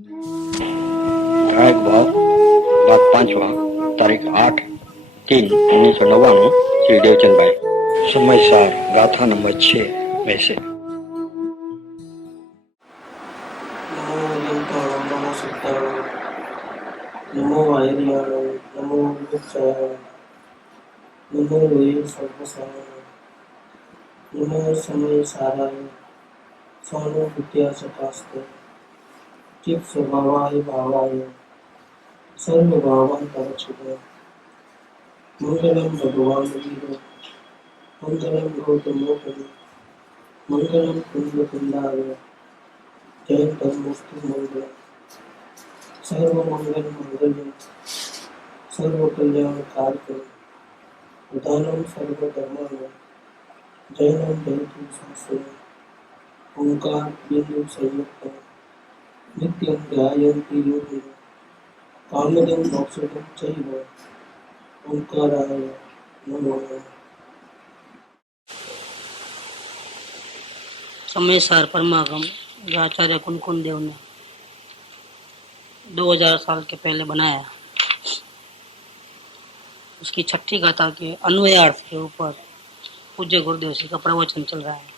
गायक भाव भाग 5वां तारीख 8/3/1999 श्री देवचंद भाई। समयसार गाथा नंबर 6 वैसे। नमो अनंताय नमो सत्ताय नमो वायर्याय नमो विमुक्ताय नमो वे सर्वसाय नमो समयसाराय सानुभूत्यासकास्ते चित् स्वभावाय भावाय सर्वभावान्तरक्षिते मंगलम भगवान वीरो मंगलम गौतमोपरि मंगलम कुंदकुंदाय जयन्तमुस्तु मंगलम सर्वमंगल मंगल्य सर्वकल्याणकारकं प्रधानं सर्वधर्माणां जैनं जयतु संशयम् ओंकार बिंदु संयुक्तं नित्यं ध्यायन्ति योगिनः कामदं मोक्षदं चैव ओंकाराय नमो नमः। समयसार परमागम जो आचार्य कुनकुन देव ने 2000 साल के पहले बनाया, उसकी छठी गाथा के अन्वयार्थ के ऊपर पूज्य गुरुदेव जी का प्रवचन चल रहा है।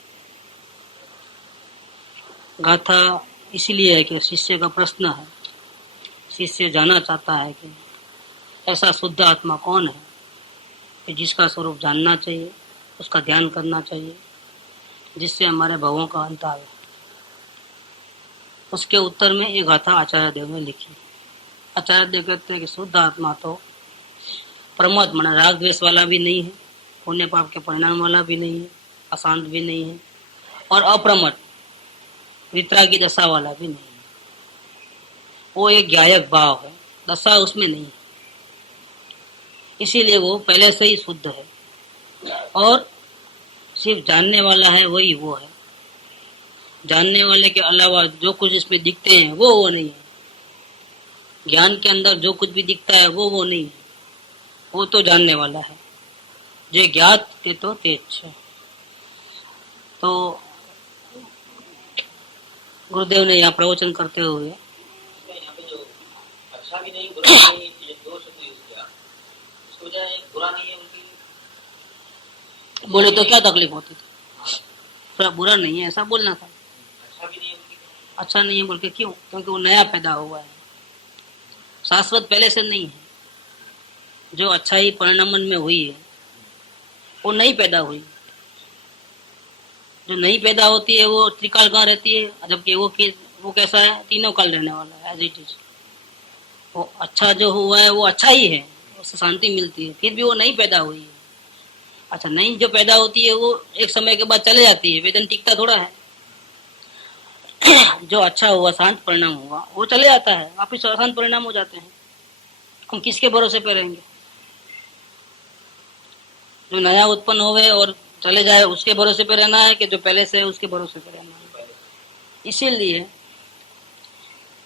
गाथा इसलिए है कि शिष्य का प्रश्न है, शिष्य जानना चाहता है कि ऐसा शुद्ध आत्मा कौन है कि जिसका स्वरूप जानना चाहिए, उसका ध्यान करना चाहिए, जिससे हमारे भवों का अंत आवे। उसके उत्तर में ये गाथा आचार्य देव ने लिखी। आचार्य देव कहते हैं कि शुद्ध आत्मा तो प्रमद मन राग द्वेष वाला भी नहीं है, पुण्य पाप के परिणाम वाला भी नहीं है, अशांत भी नहीं है, और अप्रमद वितरागी दशा वाला भी नहीं है। वो एक ज्ञायक भाव है, दशा उसमें नहीं है, इसीलिए वो पहले से ही शुद्ध है। और सिर्फ जानने वाला है वही वो है, जानने वाले के अलावा जो कुछ इसमें दिखते हैं वो नहीं है। ज्ञान के अंदर जो कुछ भी दिखता है वो नहीं है, वो तो जानने वाला है। जो ज्ञात ते तो तेज। तो गुरुदेव ने यहाँ प्रवचन करते हुए यहाँ पे जो अच्छा भी नहीं बुरा नहीं ये दो शब्द यूज किया, इसको बजाय बुरा नहीं है उनकी बोले तो क्या तकलीफ होती थी? थोड़ा बुरा नहीं है ऐसा बोलना था। अच्छा भी नहीं है उनकी, अच्छा नहीं है बोल के क्यों? क्योंकि वो नया पैदा हुआ है, शाश्वत पहले से नहीं है। जो अच्छा ही परिणामन में हुई है वो नई पैदा हुई। जो नई पैदा होती है वो त्रिकाल कहाँ रहती है, जबकि वो कैसा है, तीनों काल रहने वाला है, एज इट इज। वो अच्छा जो हुआ है वो अच्छा ही है, उससे शांति मिलती है, फिर भी वो नई पैदा हुई है। अच्छा, नई जो पैदा होती है वो एक समय के बाद चले जाती है, वेदन टिकता थोड़ा है। जो अच्छा हुआ, शांत परिणाम हुआ, वो चले जाता है, वापिस अशांत परिणाम हो जाते हैं। हम किसके भरोसे पे रहेंगे? जो नया उत्पन्न होवे और चले जाए उसके भरोसे पे रहना है कि जो पहले से है उसके भरोसे पे रहना है? इसीलिए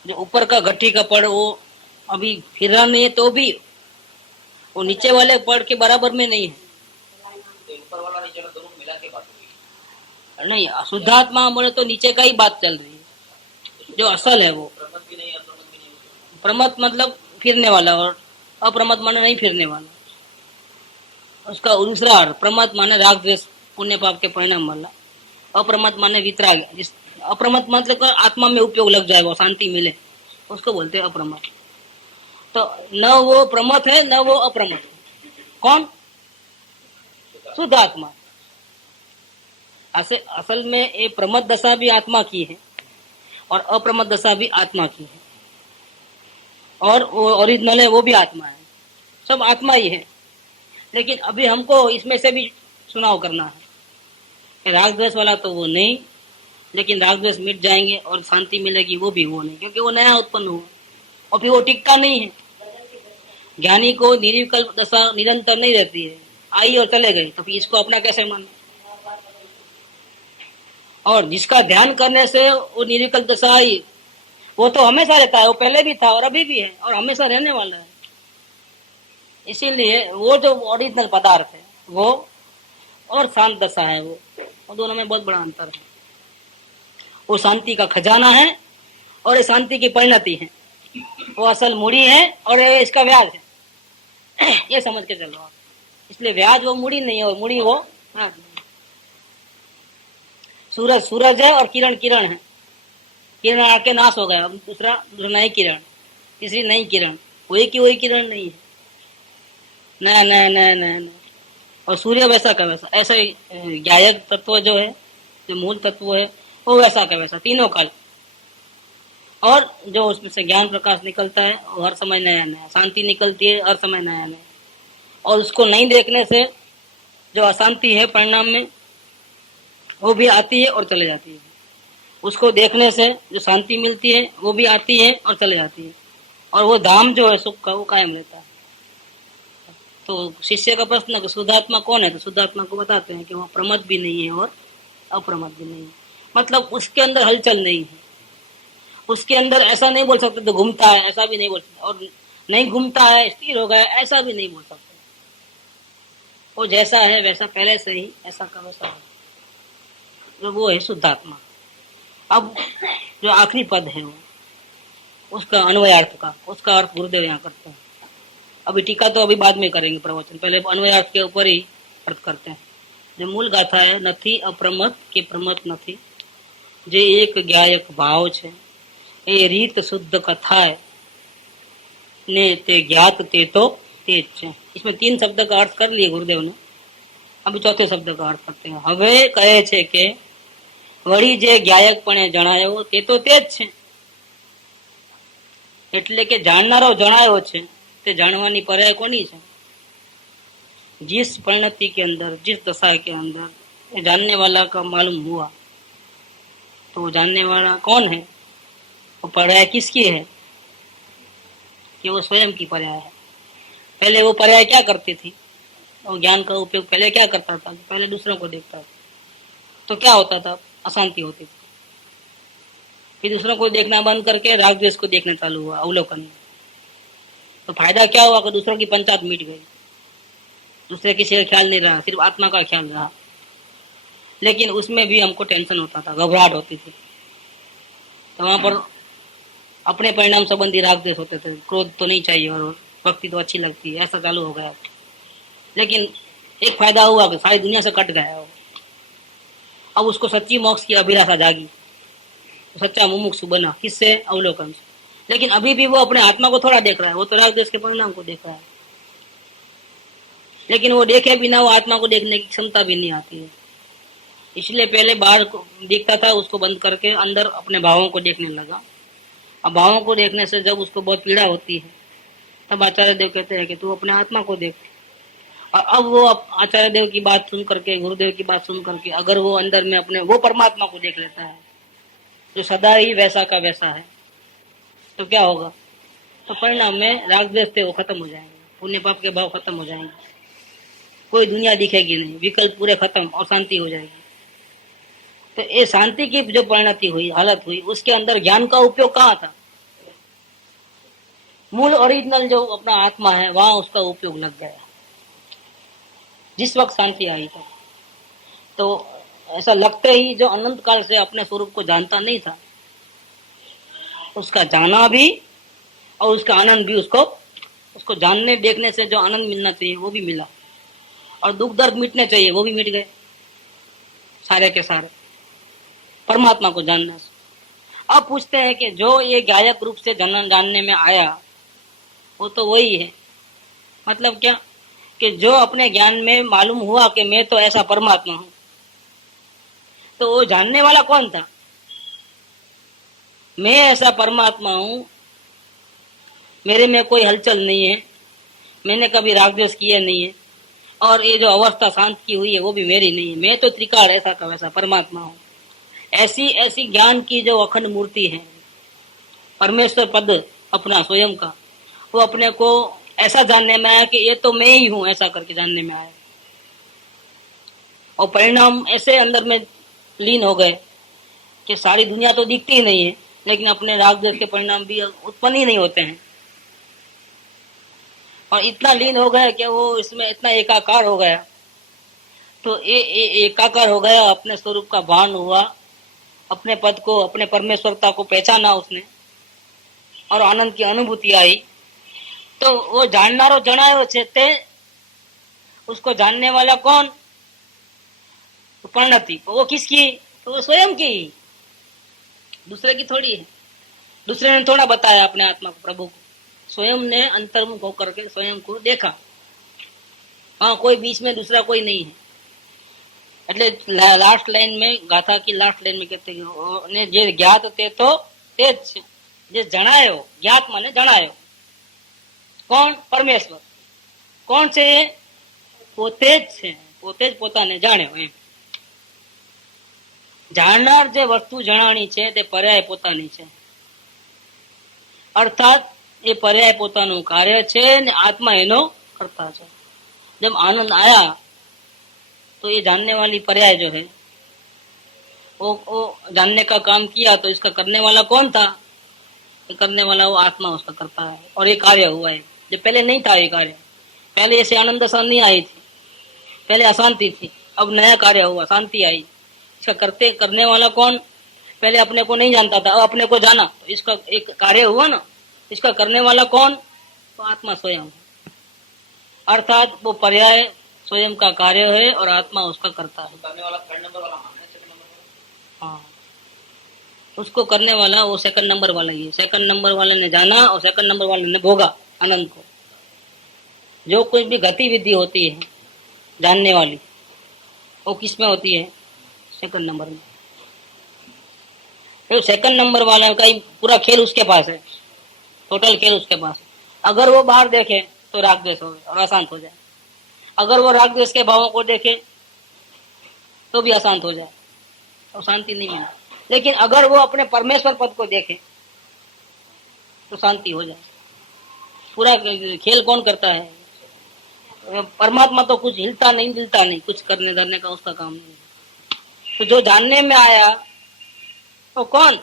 जो ऊपर का गट्ठी का पड़ वो अभी फिर रहा नहीं है, तो भी वो नीचे वाले पड़ के बराबर में नहीं है। तो ऊपर वाला नीचे वाला दोनों मिला के बात हुई। नहीं, अशुद्धात्मा बोले तो नीचे का ही बात चल रही है, जो असल है वो। प्रमद भी नहीं अप्रमद भी नहीं। प्रमद मतलब फिरने वाला, और अप्रमद माने नहीं फिरने वाला। उसका दूसरा अर्थ, प्रमद माने राग द्वेष पुण्य पाप के परिणाम वाला, अप्रमद माने वितराग। जिस अप्रमद मतलब आत्मा में उपयोग लग जाए, वो शांति मिले, उसको बोलते हैं अप्रमद। तो न वो प्रमद है न वो अप्रमद है। कौन? शुद्ध आत्मा। असल में ये प्रमद दशा भी आत्मा की है और अप्रमद दशा भी आत्मा की है, और वो ओरिजिनल है वो भी आत्मा है, सब आत्मा ही है। लेकिन अभी हमको इसमें से भी चुनाव करना है। राग द्वेष वाला तो वो नहीं, लेकिन राग द्वेष मिट जाएंगे और शांति मिलेगी, वो भी वो नहीं, क्योंकि वो नया उत्पन्न हुआ और फिर वो टिकता नहीं है। ज्ञानी को निर्विकल्प दशा निरंतर नहीं रहती है, आई और चले गए, तो फिर इसको अपना कैसे माने? और जिसका ध्यान करने से वो निर्विकल्प दशा आई, वो तो हमेशा रहता है, वो पहले भी था और अभी भी है और हमेशा रहने वाला है। इसीलिए वो जो ओरिजिनल पदार्थ है वो और शांत दशा है, वो दोनों में बहुत बड़ा अंतर है। वो शांति का खजाना है और ये शांति की परिणति है, वो असल मूड़ी है और ये इसका ब्याज है। ये समझ के चलो आप। इसलिए ब्याज वो मूड़ी नहीं है और मूड़ी वो सूरज सूरज है और किरण किरण है। किरण आके नाश हो गया, अब दूसरा नई किरण, तीसरी नई किरण, वही की वही किरण नहीं है, नया नया नया नया नया। और सूर्य वैसा का वैसा, ऐसा ही ज्ञायक तत्व जो है, जो मूल तत्व है, वो वैसा का वैसा तीनों काल। और जो उसमें से ज्ञान प्रकाश निकलता है वो हर समय नया नया, शांति निकलती है हर समय नया नया। और उसको नहीं देखने से जो अशांति है परिणाम में वो भी आती है और चले जाती है। उसको देखने से जो शांति मिलती है वो भी आती है और चले जाती है। और वो धाम जो है सुख का वो कायम रहता है। तो शिष्य का प्रश्न कि शुद्धात्मा कौन है, तो शुद्धात्मा को बताते हैं कि वह प्रमद भी नहीं है और अप्रमद भी नहीं है। मतलब उसके अंदर हलचल नहीं है, उसके अंदर ऐसा नहीं बोल सकते तो घूमता है, ऐसा भी नहीं बोल सकते, और नहीं घूमता है स्थिर हो गया, ऐसा भी नहीं बोल सकते। वो जैसा है वैसा पहले से ही ऐसा का वैसा है, तो वो है शुद्धात्मा। अब जो आखिरी पद है वो उसका अन्वयार्थ का, उसका अर्थ गुरुदेव यहाँ करते हैं। अभी टीका तो अभी बाद में करेंगे प्रवचन, पहले अन्वयार्थ के ऊपर ही अर्थ करते हैं। जो मूल गाथा है, नथी अप्रमत के प्रमत नथी, जे एक ज्ञायक भाव छे, ए रीत शुद्ध कथा है ने ते ज्ञात ते तो तेज छे। इसमें 3 शब्द का अर्थ कर लिए गुरुदेव ने, अभी चौथे शब्द का अर्थ करते हैं। हवे कहे छे के वળી जे ज्ञायकपणे जणायो ते तो तेज छे, એટલે કે જાણનારો જણાયો છે તે જાણવાની પર્યાય કોની છે? जिस परिणति के अंदर, जिस दशा के अंदर जानने वाला का मालूम हुआ, तो जानने वाला कौन है? वो पर्याय किसकी है? कि वो स्वयं की पर्याय है। पहले वो पर्याय क्या करती थी? वो ज्ञान का उपयोग पहले क्या करता था? पहले दूसरों को देखता था, तो क्या होता था? अशांति होती थी। फिर दूसरों को देखना बंद करके राग द्वेष को देखना चालू हुआ, अवलोकन। तो फायदा क्या हुआ कि दूसरों की पंचायत मिट गई, दूसरे किसी का ख्याल नहीं रहा, सिर्फ आत्मा का ख्याल रहा। लेकिन उसमें भी हमको टेंशन होता था, घबराहट होती थी। तो वहां पर अपने परिणाम संबंधी राग द्वेष होते थे, क्रोध तो नहीं चाहिए और भक्ति तो अच्छी लगती है, ऐसा चालू हो गया। लेकिन एक फायदा हुआ कि सारी दुनिया से कट गया वो। अब उसको सच्ची मोक्ष की अभिलाषा जागी, तो सच्चा मुमुक्षु बना, किससे? अवलोकन से। लेकिन अभी भी वो अपने आत्मा को थोड़ा देख रहा है, वो तो राग द्वेष के परिणाम को देख रहा है। लेकिन वो देखे बिना वो आत्मा को देखने की क्षमता भी नहीं आती है। इसलिए पहले बाहर दिखता था, उसको बंद करके अंदर अपने भावों को देखने लगा। अब भावों को देखने से जब उसको बहुत पीड़ा होती है, तब आचार्य देव कहते हैं कि तू अपने आत्मा को देख। और अब वो आचार्य देव की बात सुन करके, गुरुदेव की बात सुन करके, अगर वो अंदर में अपने वो परमात्मा को देख लेता है जो सदा ही वैसा का वैसा है, तो क्या होगा? तो परिणाम में राग द्वेष थे वो खत्म हो जाएंगे, पुण्य पाप के भाव खत्म हो जाएंगे, कोई दुनिया दिखेगी नहीं, विकल्प पूरे खत्म और शांति हो जाएगी। तो ये शांति की जो परिणति हुई, हालत हुई, उसके अंदर ज्ञान का उपयोग कहाँ था? मूल ओरिजिनल जो अपना आत्मा है वहां उसका उपयोग लग गया जिस वक्त शांति आई था। तो ऐसा लगते ही जो अनंत काल से अपने स्वरूप को जानता नहीं था, उसका जाना भी और उसका आनंद भी, उसको जानने देखने से जो आनंद मिलना चाहिए वो भी मिला, और दुख दर्द मिटने चाहिए वो भी मिट गए सारे के सारे परमात्मा को जानने से। अब पूछते हैं कि जो ये गायक रूप से जानने में आया वो तो वही है। मतलब क्या? कि जो अपने ज्ञान में मालूम हुआ कि मैं तो ऐसा परमात्मा हूं, तो वो जानने वाला कौन था? मैं ऐसा परमात्मा हूं, मेरे में कोई हलचल नहीं है, मैंने कभी राग द्वेष किया नहीं है, और ये जो अवस्था शांत की हुई है वो भी मेरी नहीं है, मैं तो त्रिकाल ऐसा का वैसा परमात्मा हूं। ऐसी ऐसी ज्ञान की जो अखंड मूर्ति है, परमेश्वर पद अपना स्वयं का, वो अपने को ऐसा जानने में आया कि ये तो मैं ही हूं, ऐसा करके जानने में आया। और परिणाम ऐसे अंदर में लीन हो गए कि सारी दुनिया तो दिखती ही नहीं है, लेकिन अपने राग द्वेष के परिणाम भी उत्पन्न ही नहीं होते हैं। और इतना लीन हो गया कि वो इसमें इतना एकाकार हो गया। तो एकाकार हो गया, अपने स्वरूप का भान हुआ, अपने पद को, अपने परमेश्वरता को पहचाना उसने, और आनंद की अनुभूति आई, तो वो जाननारो जणायो छे ते उसको जानने वाला कौन? तो परिणति। वो किसकी? तो वो स्वयं की, दूसरे की थोड़ी है। दूसरे ने थोड़ा बताया अपने आत्मा को, प्रभु को। स्वयं ने अंतर्मुख होकर के स्वयं को देखा। हाँ, कोई बीच में दूसरा कोई नहीं है। એટલે લાસ્ટ લાઈન में, ગાથા की लास्ट लाइन में कहते हैं जे ज्ञात ते तो ते ज छे, जे जणायो, ज्ञात माने जणायो। कौन? परमेश्वर। कौन છે? પોતે જ છે, પોતે જ પોતાને જાણ્યો એમ। જાણનાર જે વસ્તુ જણાણી છે તે પર્યાય પોતાની છે, અર્થાત એ પર્યાય પોતાનું કાર્ય છે ને આત્મા એનો કરતા છે। जब आनंद आया तो ये जानने वाली पर्याय जो है वो जानने का काम किया, तो इसका करने वाला कौन था? ये करने वाला वो आत्मा उसका करता है, और ये कार्य हुआ है। जो पहले नहीं था ये कार्य, पहले ऐसे आनंद दशा नहीं आई थी, पहले अशांति थी, अब नया कार्य हुआ, शांति आई। इसका करने वाला कौन? पहले अपने को नहीं जानता था, अब अपने को जाना, तो इसका एक कार्य हुआ ना। इसका करने वाला कौन? तो आत्मा स्वयं, अर्थात वो पर्याय स्वयं का कार्य है और आत्मा उसका करता है। करने वाला थर्ड नंबर वाला मानना है, सेकंड नंबर वाला? हाँ, उसको करने वाला वो सेकंड नंबर वाला ही है। सेकंड नंबर वाले ने जाना और सेकंड नंबर वाले ने भोगा आनंद को। जो कोई भी गतिविधि होती है जानने वाली, वो किस में होती है? सेकंड नंबर में। तो सेकंड नंबर वाला का ही पूरा खेल उसके पास है, टोटल खेल उसके पास है। अगर वो बाहर देखे तो राग द्वेष हो और अशांत हो जाए, अगर वो राग द्वेष के भावों को देखे तो भी अशांत हो जाए और शांति नहीं मिले। लेकिन अगर वो अपने परमेश्वर पद को देखे तो शांति हो जाए। पूरा खेल कौन करता है? परमात्मा तो कुछ हिलता नहीं दिलता नहीं, कुछ करने धरने का उसका काम नहीं। तो जो जानने में आया तो कौन?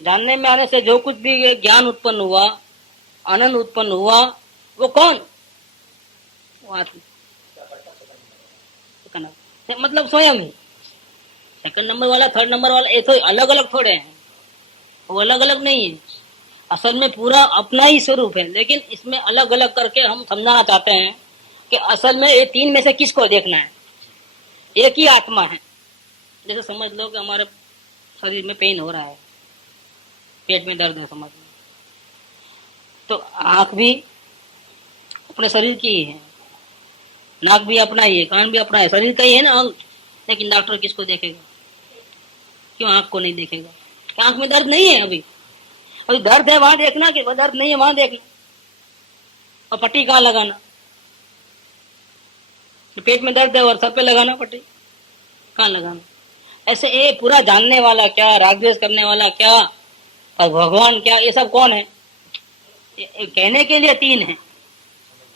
जानने में आने से जो कुछ भी ज्ञान उत्पन्न हुआ, आनंद उत्पन्न हुआ, वो कौन? वो आत्मा, मतलब स्वयं ही। सेकंड नंबर वाला, थर्ड नंबर वाला, ये तो अलग अलग थोड़े हैं, वो अलग अलग नहीं है। असल में पूरा अपना ही स्वरूप है, लेकिन इसमें अलग अलग करके हम समझाना चाहते हैं कि असल में ये तीन में से किसको देखना है? एक ही आत्मा है। जैसे समझ लो कि हमारे शरीर में पेन हो रहा है, पेट में दर्द है, समझ लो, तो आंख भी अपने शरीर की ही है, नाक भी अपना ही है, कान भी अपना है, शरीर का ही है ना अंग। लेकिन डॉक्टर किसको देखेगा? क्यों आंख को नहीं देखेगा? कि आंख में दर्द नहीं है, अभी दर्द है वहां देखना, कि दर्द नहीं है वहां देखना। और पट्टी कहाँ लगाना? पेट में दर्द है और सर पे लगाना पट्टी, कहाँ लगाना? ऐसे ये पूरा जानने वाला क्या, रागद्वेष करने वाला क्या, और भगवान क्या, ये सब कौन है? ये कहने के लिए तीन है,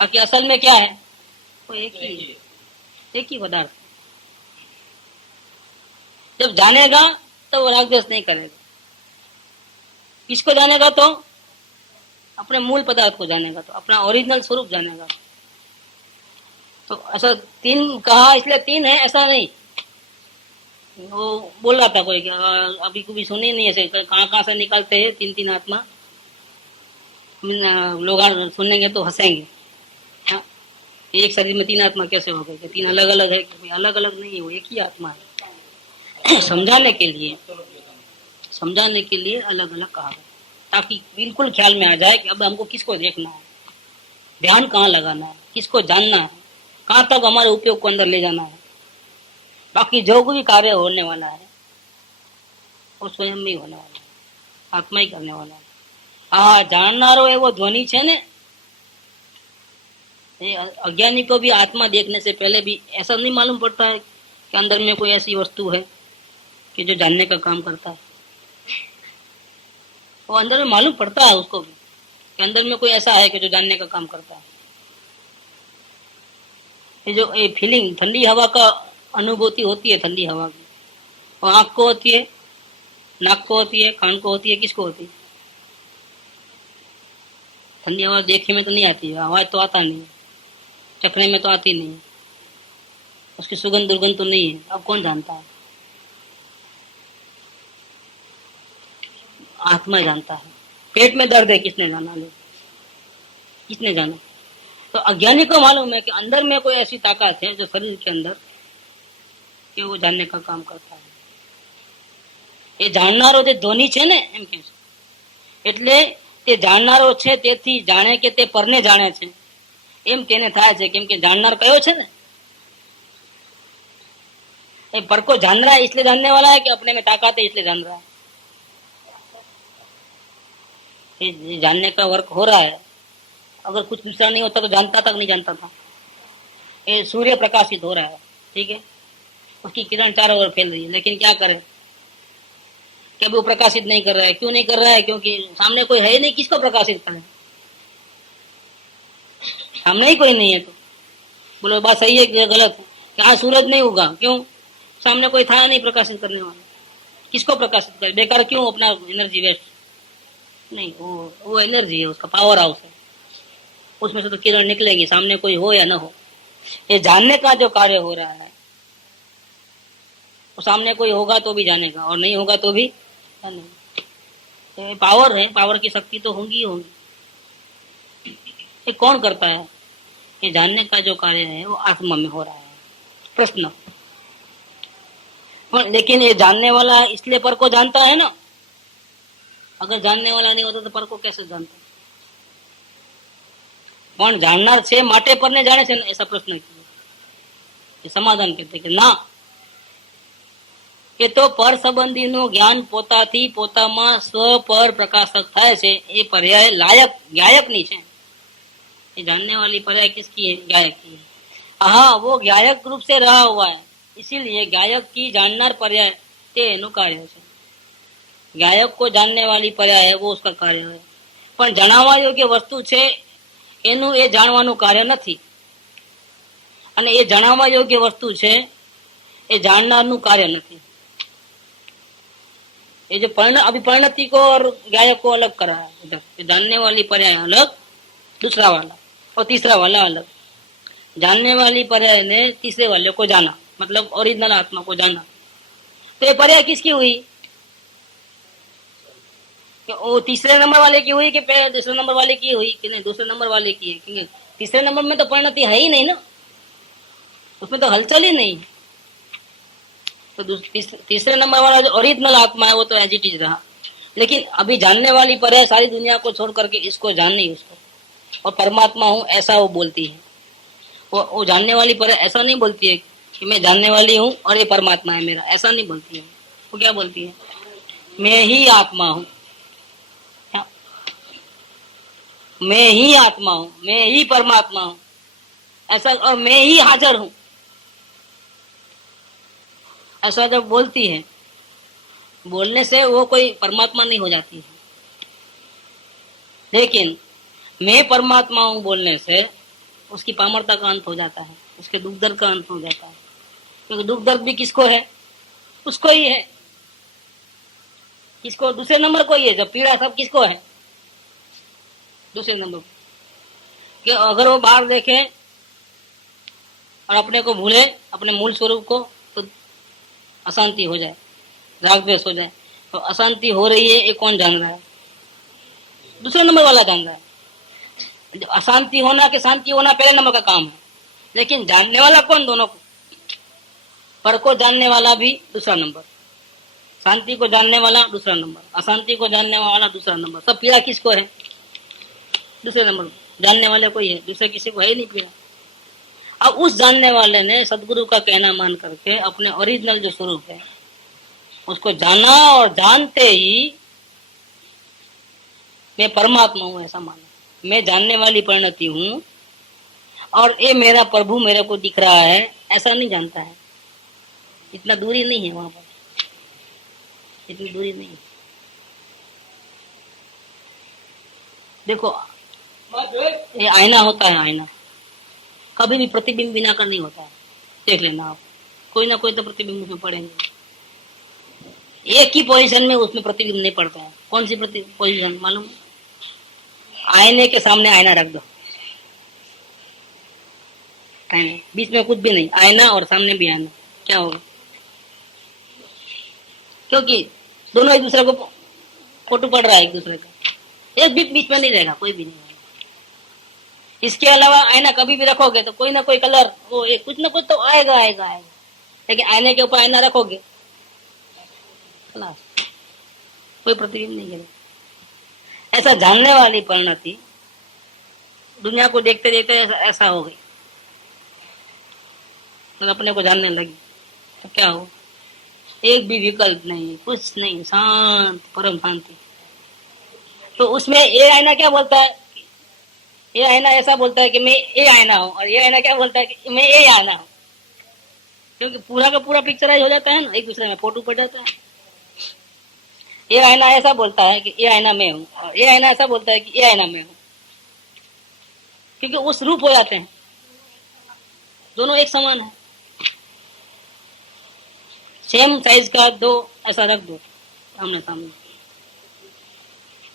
बाकी असल में क्या है? वो एक ही है, एक ही पदार्थ। जब जानेगा तो वो रागद्वेष नहीं करेगा। किसको जानेगा? तो अपने मूल पदार्थ को जानेगा, तो अपना ओरिजिनल स्वरूप जानेगा। तो ऐसा तीन कहा इसलिए तीन है ऐसा नहीं। वो बोल रहा था कोई क्या, अभी कभी सुनी नहीं ऐसे, कहाँ कहाँ से निकालते हैं तीन तीन आत्मा, लोग सुनेंगे तो हंसेंगे। हाँ, एक शरीर में तीन आत्मा कैसे हो गए? तीन अलग अलग है? अलग अलग नहीं है, वो एक ही आत्मा है। समझाने के लिए अलग अलग कहा है, ताकि बिल्कुल ख्याल में आ जाए कि अब हमको किसको देखना है, ध्यान कहाँ लगाना है, किसको जानना है, कहाँ तक हमारे उपयोग को अंदर ले जाना है। बाकी जो भी कार्य होने वाला है वो स्वयं में ही होने वाला है, आत्मा ही करने वाला है। हाँ, जाननारो एवो ध्वनि छे ने, अज्ञानी को भी आत्मा देखने से पहले भी ऐसा नहीं मालूम पड़ता है कि अंदर में कोई ऐसी वस्तु है कि जो जानने का काम करता है। वो अंदर में मालूम पड़ता है उसको भी कि अंदर में कोई ऐसा है कि जो जानने का काम करता है। ये जो ये फीलिंग, ठंडी हवा का अनुभूति होती है, ठंडी हवा की, वो आँख को होती है, नाक को होती है, कान को होती है, किसको होती है? ठंडी हवा देखने में तो नहीं आती है, आवाज तो आता नहीं है, चखने में तो आती नहीं है, उसकी सुगंध दुर्गंध तो नहीं है। अब कौन जानता है? आत्मा जानता है। पेट में दर्द है, किसने जाना? किसने जाना? तो अज्ञानी को मालूम है कि अंदर में कोई ऐसी ताकत है जो शरीर के अंदर कि वो जानने का काम करता है। એ જાણનારો જે ધ્વનિ છે ને એમ કે છે, એટલે તે જાણનારો છે તેથી જાણે કે તે પરને જાણે છે એમ તેને થાય છે, કેમ કે જાણનાર કયો છે ને, ये पर को जान रहा है इसलिए जानने वाला है कि अपने में ताकत है इसलिए जान रहा है? ये जानने का वर्क हो रहा है। अगर कुछ दूसरा नहीं होता तो जानता तक नहीं जानता था। ये सूर्य प्रकाशित हो रहा है, ठीक है, उसकी किरण चारों ओर फैल रही है, लेकिन क्या करे कि अभी वो प्रकाशित नहीं कर रहा है। क्यों नहीं कर रहा है? क्योंकि सामने कोई है ही नहीं, किसको प्रकाशित करे? सामने ही कोई नहीं है। तो बोलो बात सही है कि गलत है? यहाँ सूरज नहीं होगा, क्यों? सामने कोई था नहीं प्रकाशित करने वाला, किसको प्रकाशित करे? बेकार क्यों अपना एनर्जी वेस्ट? नहीं, वो एनर्जी है, उसका पावर हाउस है, उसमें से तो किरण निकलेगी, सामने कोई हो या ना हो। ये जानने का जो कार्य हो रहा है, वो सामने कोई होगा तो भी जानेगा और नहीं होगा तो भी जानेगा। पावर है, पावर की शक्ति तो होंगी ही होंगी। ये कौन करता है? ये जानने का जो कार्य है वो आत्मा में हो रहा है। प्रश्न, लेकिन ये जानने वाला इसलिए पर को जानता है ना। अगर जानने वाला नहीं होता तो पर को कैसे जानता? પણ જાણનાર છે માટે પરને જાણે છે ને, ऐसा प्रश्न किया। समाधान कहते कि ना, એ તો પર સંબંધીનું જ્ઞાન પોતાથી પોતામાં સ્વ પર પ્રકાશક થાય છે, એ પર્યાય લાયક ગાયકની છે। ये जानने वाली पर्याय किसकी है? गायक की है। हाँ, वो गायक रूप से रहा हुआ है, इसीलिए गायक की जाननार पर्याय ते एनु कार्य है। गायक को जानने वाली पर्याय है, वो उसका कार्य है। पण जणावा योग्य वस्तु छे एनु ए जाणवानुं कार्य नथी, अने ए जणावा योग्य वस्तु छे ए जाणनारनुं कार्य नथी। ये जो अभी परिणति को और गायक को अलग करा है इधर, जानने वाली पर्याय अलग, दूसरा वाला और तीसरा वाला अलग। जानने वाली पर्याय ने तीसरे वाले को जाना, मतलब ओरिजिनल आत्मा को जाना। तो ये पर्याय किसकी हुई? कि वो तीसरे नंबर वाले की हुई कि दूसरे नंबर वाले की हुई? कि नहीं, दूसरे नंबर वाले की है, क्योंकि तीसरे नंबर में तो परिणति है ही नहीं ना, उसमें तो हलचल ही नहीं। तो तीसरे नंबर वाला जो ओरिजिनल आत्मा है वो तो एज इट इज रहा, लेकिन अभी जानने वाली पर्याय सारी दुनिया को छोड़ करके इसको जाननी, उसको और परमात्मा हूँ ऐसा वो बोलती है। वो जानने वाली पर्याय ऐसा नहीं बोलती है कि मैं जानने वाली हूँ और ये परमात्मा है मेरा, ऐसा नहीं बोलती है। वो क्या बोलती है? मैं ही आत्मा हूँ, मैं ही आत्मा हूँ, मैं ही परमात्मा हूँ, ऐसा, और मैं ही हाजिर हूँ, ऐसा जब बोलती है, बोलने से वो कोई परमात्मा नहीं हो जाती है। लेकिन मैं परमात्मा हूँ बोलने से उसकी पामरता का अंत हो जाता है, उसके दुख दर्द का अंत हो जाता है। क्योंकि दुख दर्द भी किसको है? उसको ही है। किसको? दूसरे नंबर को ही है। जब पीड़ा सब किसको है? दूसरे नंबर को। कि अगर वो बाहर देखे और अपने को भूले, अपने मूल स्वरूप को, तो अशांति हो जाए, राग द्वेष हो जाए। तो अशांति हो रही है, ये कौन जान रहा है? दूसरे नंबर वाला जान रहा है। अशांति होना कि शांति होना पहले नंबर का काम है, लेकिन जानने वाला कौन? दोनों को। पर को जानने वाला भी दूसरा नंबर, शांति को जानने वाला दूसरा नंबर, अशांति को जानने वाला दूसरा नंबर। सब पीड़ा किसको है? दूसरे नंबर जानने वाले को ही है, दूसरे किसी को है ही नहीं पीड़ा। अब उस जानने वाले ने सदगुरु का कहना मान करके अपने ओरिजिनल जो स्वरूप है उसको जाना, और जानते ही मैं परमात्मा हूँ ऐसा माना। मैं जानने वाली परिणति हूँ और ये मेरा प्रभु मेरे को दिख रहा है, ऐसा नहीं जानता है। इतना दूरी नहीं है वहां पर, इतनी दूरी नहीं है। देखो, ये आईना होता है, आईना कभी भी प्रतिबिंब बिना कर नहीं होता है। देख लेना आप, कोई ना कोई तो प्रतिबिंब उसमें पड़ेंगे। एक ही पोजीशन में उसमें प्रतिबिंब नहीं पड़ता है। कौन सी पोजीशन मालूम? आईने के सामने आईना रख दो, आईने बीच में कुछ भी नहीं, आईना और सामने भी आईना, क्या होगा? क्योंकि दोनों एक दूसरे को फोटो पड़ रहा है एक दूसरे का। एक भी बीच में नहीं रहेगा, कोई भी नहीं रहेगा। इसके अलावा आईना कभी भी रखोगे तो कोई ना कोई कलर, वो कुछ ना कुछ तो आएगा आएगा आएगा। लेकिन आईने के ऊपर आईना रखोगे, कोई प्रतिबिंब नहीं गिरेगा। ऐसा जानने वाली परिणति दुनिया को देखते देखते ऐसा हो गई, तो अपने को जानने लगी, तो क्या हो, एक भी विकल्प नहीं, कुछ नहीं, शांत, परम शांति। तो उसमें ये आईना क्या बोलता है, ये आईना ऐसा बोलता है कि मैं ये आईना हूं, और ये आईना क्या बोलता है कि मैं ये आईना हूं। क्योंकि पूरा का पूरा पिक्चराइज हो जाता है ना, एक दूसरे में फोटो पड़ जाता है। ये आईना ऐसा बोलता है कि ये आईना मैं हूं, और ये आईना ऐसा बोलता है कि ये आईना मैं हूं, क्योंकि उस रूप हो जाते हैं, दोनों एक समान है। सेम साइज का दो ऐसा रख दो सामने सामने,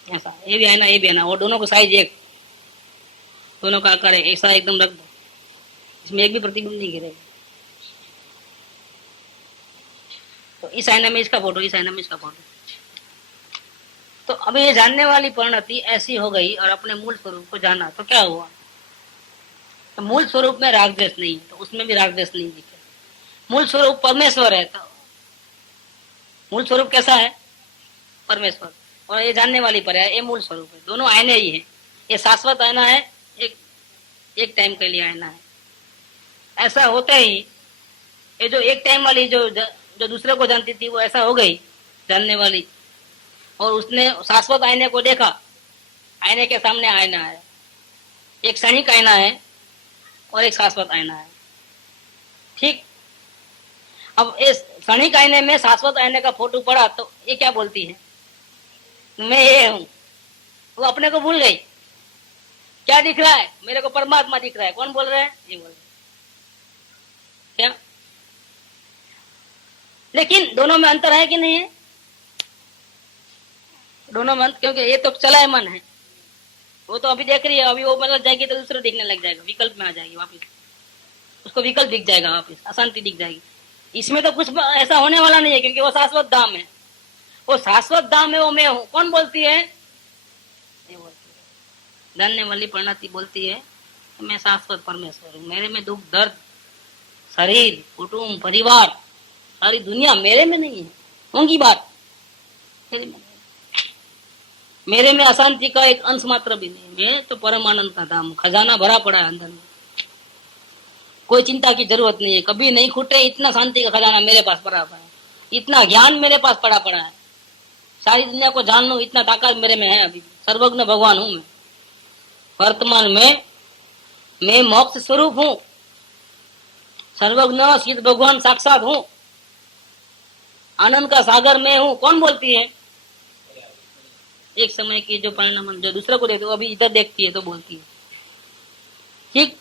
ऐसा, ये भी आईना ये भी आईना, और दोनों को साइज एक, दोनों का आकार है, ऐसा एकदम रख दो, इसमें एक भी प्रतिबिंब नहीं गिरेगा। तो इस आईना में इसका फोटो, इस आईना में इसका फोटो। तो अब ये जानने वाली परिणति ऐसी हो गई और अपने मूल स्वरूप को जाना, तो क्या हुआ, तो मूल स्वरूप में राग द्वेष नहीं, तो उसमें भी राग द्वेष नहीं दिखे। मूल स्वरूप परमेश्वर है, तो मूल स्वरूप कैसा है, परमेश्वर, और ये जानने वाली पर है, ये मूल स्वरूप है। दोनों आईने ही है, ये शाश्वत आईना है, एक टाइम के लिए आईना है। ऐसा होते ही ये जो एक टाइम वाली जो दूसरे को जानती थी, वो ऐसा हो गई जानने वाली, और उसने शाश्वत आईने को देखा, आईने के सामने आईना है, एक क्षणिक आईना है और एक शाश्वत आईना है। ठीक, अब इस क्षणिक आईने में शाश्वत आईने का फोटो पड़ा, तो ये क्या बोलती है, मैं ये हूं। वो अपने को भूल गई, क्या दिख रहा है, मेरे को परमात्मा दिख रहा है। कौन बोल रहा है, ये बोल रहा है क्या। लेकिन दोनों में अंतर है कि नहीं है, दोनों में, क्योंकि ये तो चलायमान है, वो तो अभी देख रही है, अभी वो मतलब जाएगी तो दूसरा दिखने लग जाएगा, विकल्प में आ जाएगी वापस, उसको विकल्प दिख जाएगा वापस, अशांति दिख जाएगी। इसमें तो कुछ ऐसा होने वाला नहीं है, क्योंकि वो शाश्वत धाम है, वो शाश्वत धाम है, वो मैं हूं। कौन बोलती है, ये बोलती है जानने वाली परिणति, बोलती है मैं शाश्वत परमेश्वर हूँ, मेरे में दुख दर्द, शरीर, कुटुंब, परिवार, सारी दुनिया मेरे में नहीं है, होंगी बात मेरे में अशांति का एक अंश मात्र भी नहीं। मैं तो परम आनंद का धाम, खजाना भरा पड़ा है अंदर में, कोई चिंता की जरूरत नहीं है, कभी नहीं खुटे, इतना शांति का खजाना मेरे पास पड़ा है, इतना ज्ञान मेरे पास पड़ा है, सारी दुनिया को जान लूं इतना ताकत मेरे में है। अभी सर्वज्ञ भगवान हूं मैं, वर्तमान में मैं मोक्ष स्वरूप हूं, सर्वज्ञ सिद्ध भगवान साक्षात हूं, आनंद का सागर में हूं। कौन बोलती है, एक समय की जो परिणाम जो दूसरे को देखते, अभी इधर देखती है तो बोलती है। ठीक,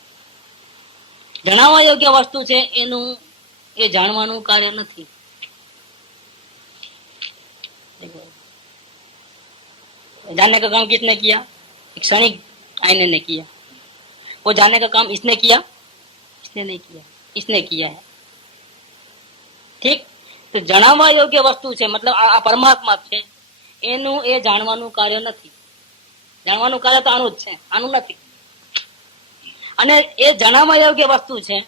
જણાવવા યોગ્ય વસ્તુ છે એનું એ જાણવાનું કાર્ય નથી। जानने का काम किसने किया, एक क्षणिक आईने ने किया। वो जानने का काम इसने किया, इसने नहीं किया, इसने किया है। ठीक, तो જણાવવા યોગ્ય વસ્તુ છે, मतलब આ પરમાત્મા છે, એનું એ જાણવાનું કાર્ય નથી। જાણવાનું કાર્ય તો આનું જ છે, આનું નથી। અને એ જણાવવા યોગ્ય વસ્તુ છે,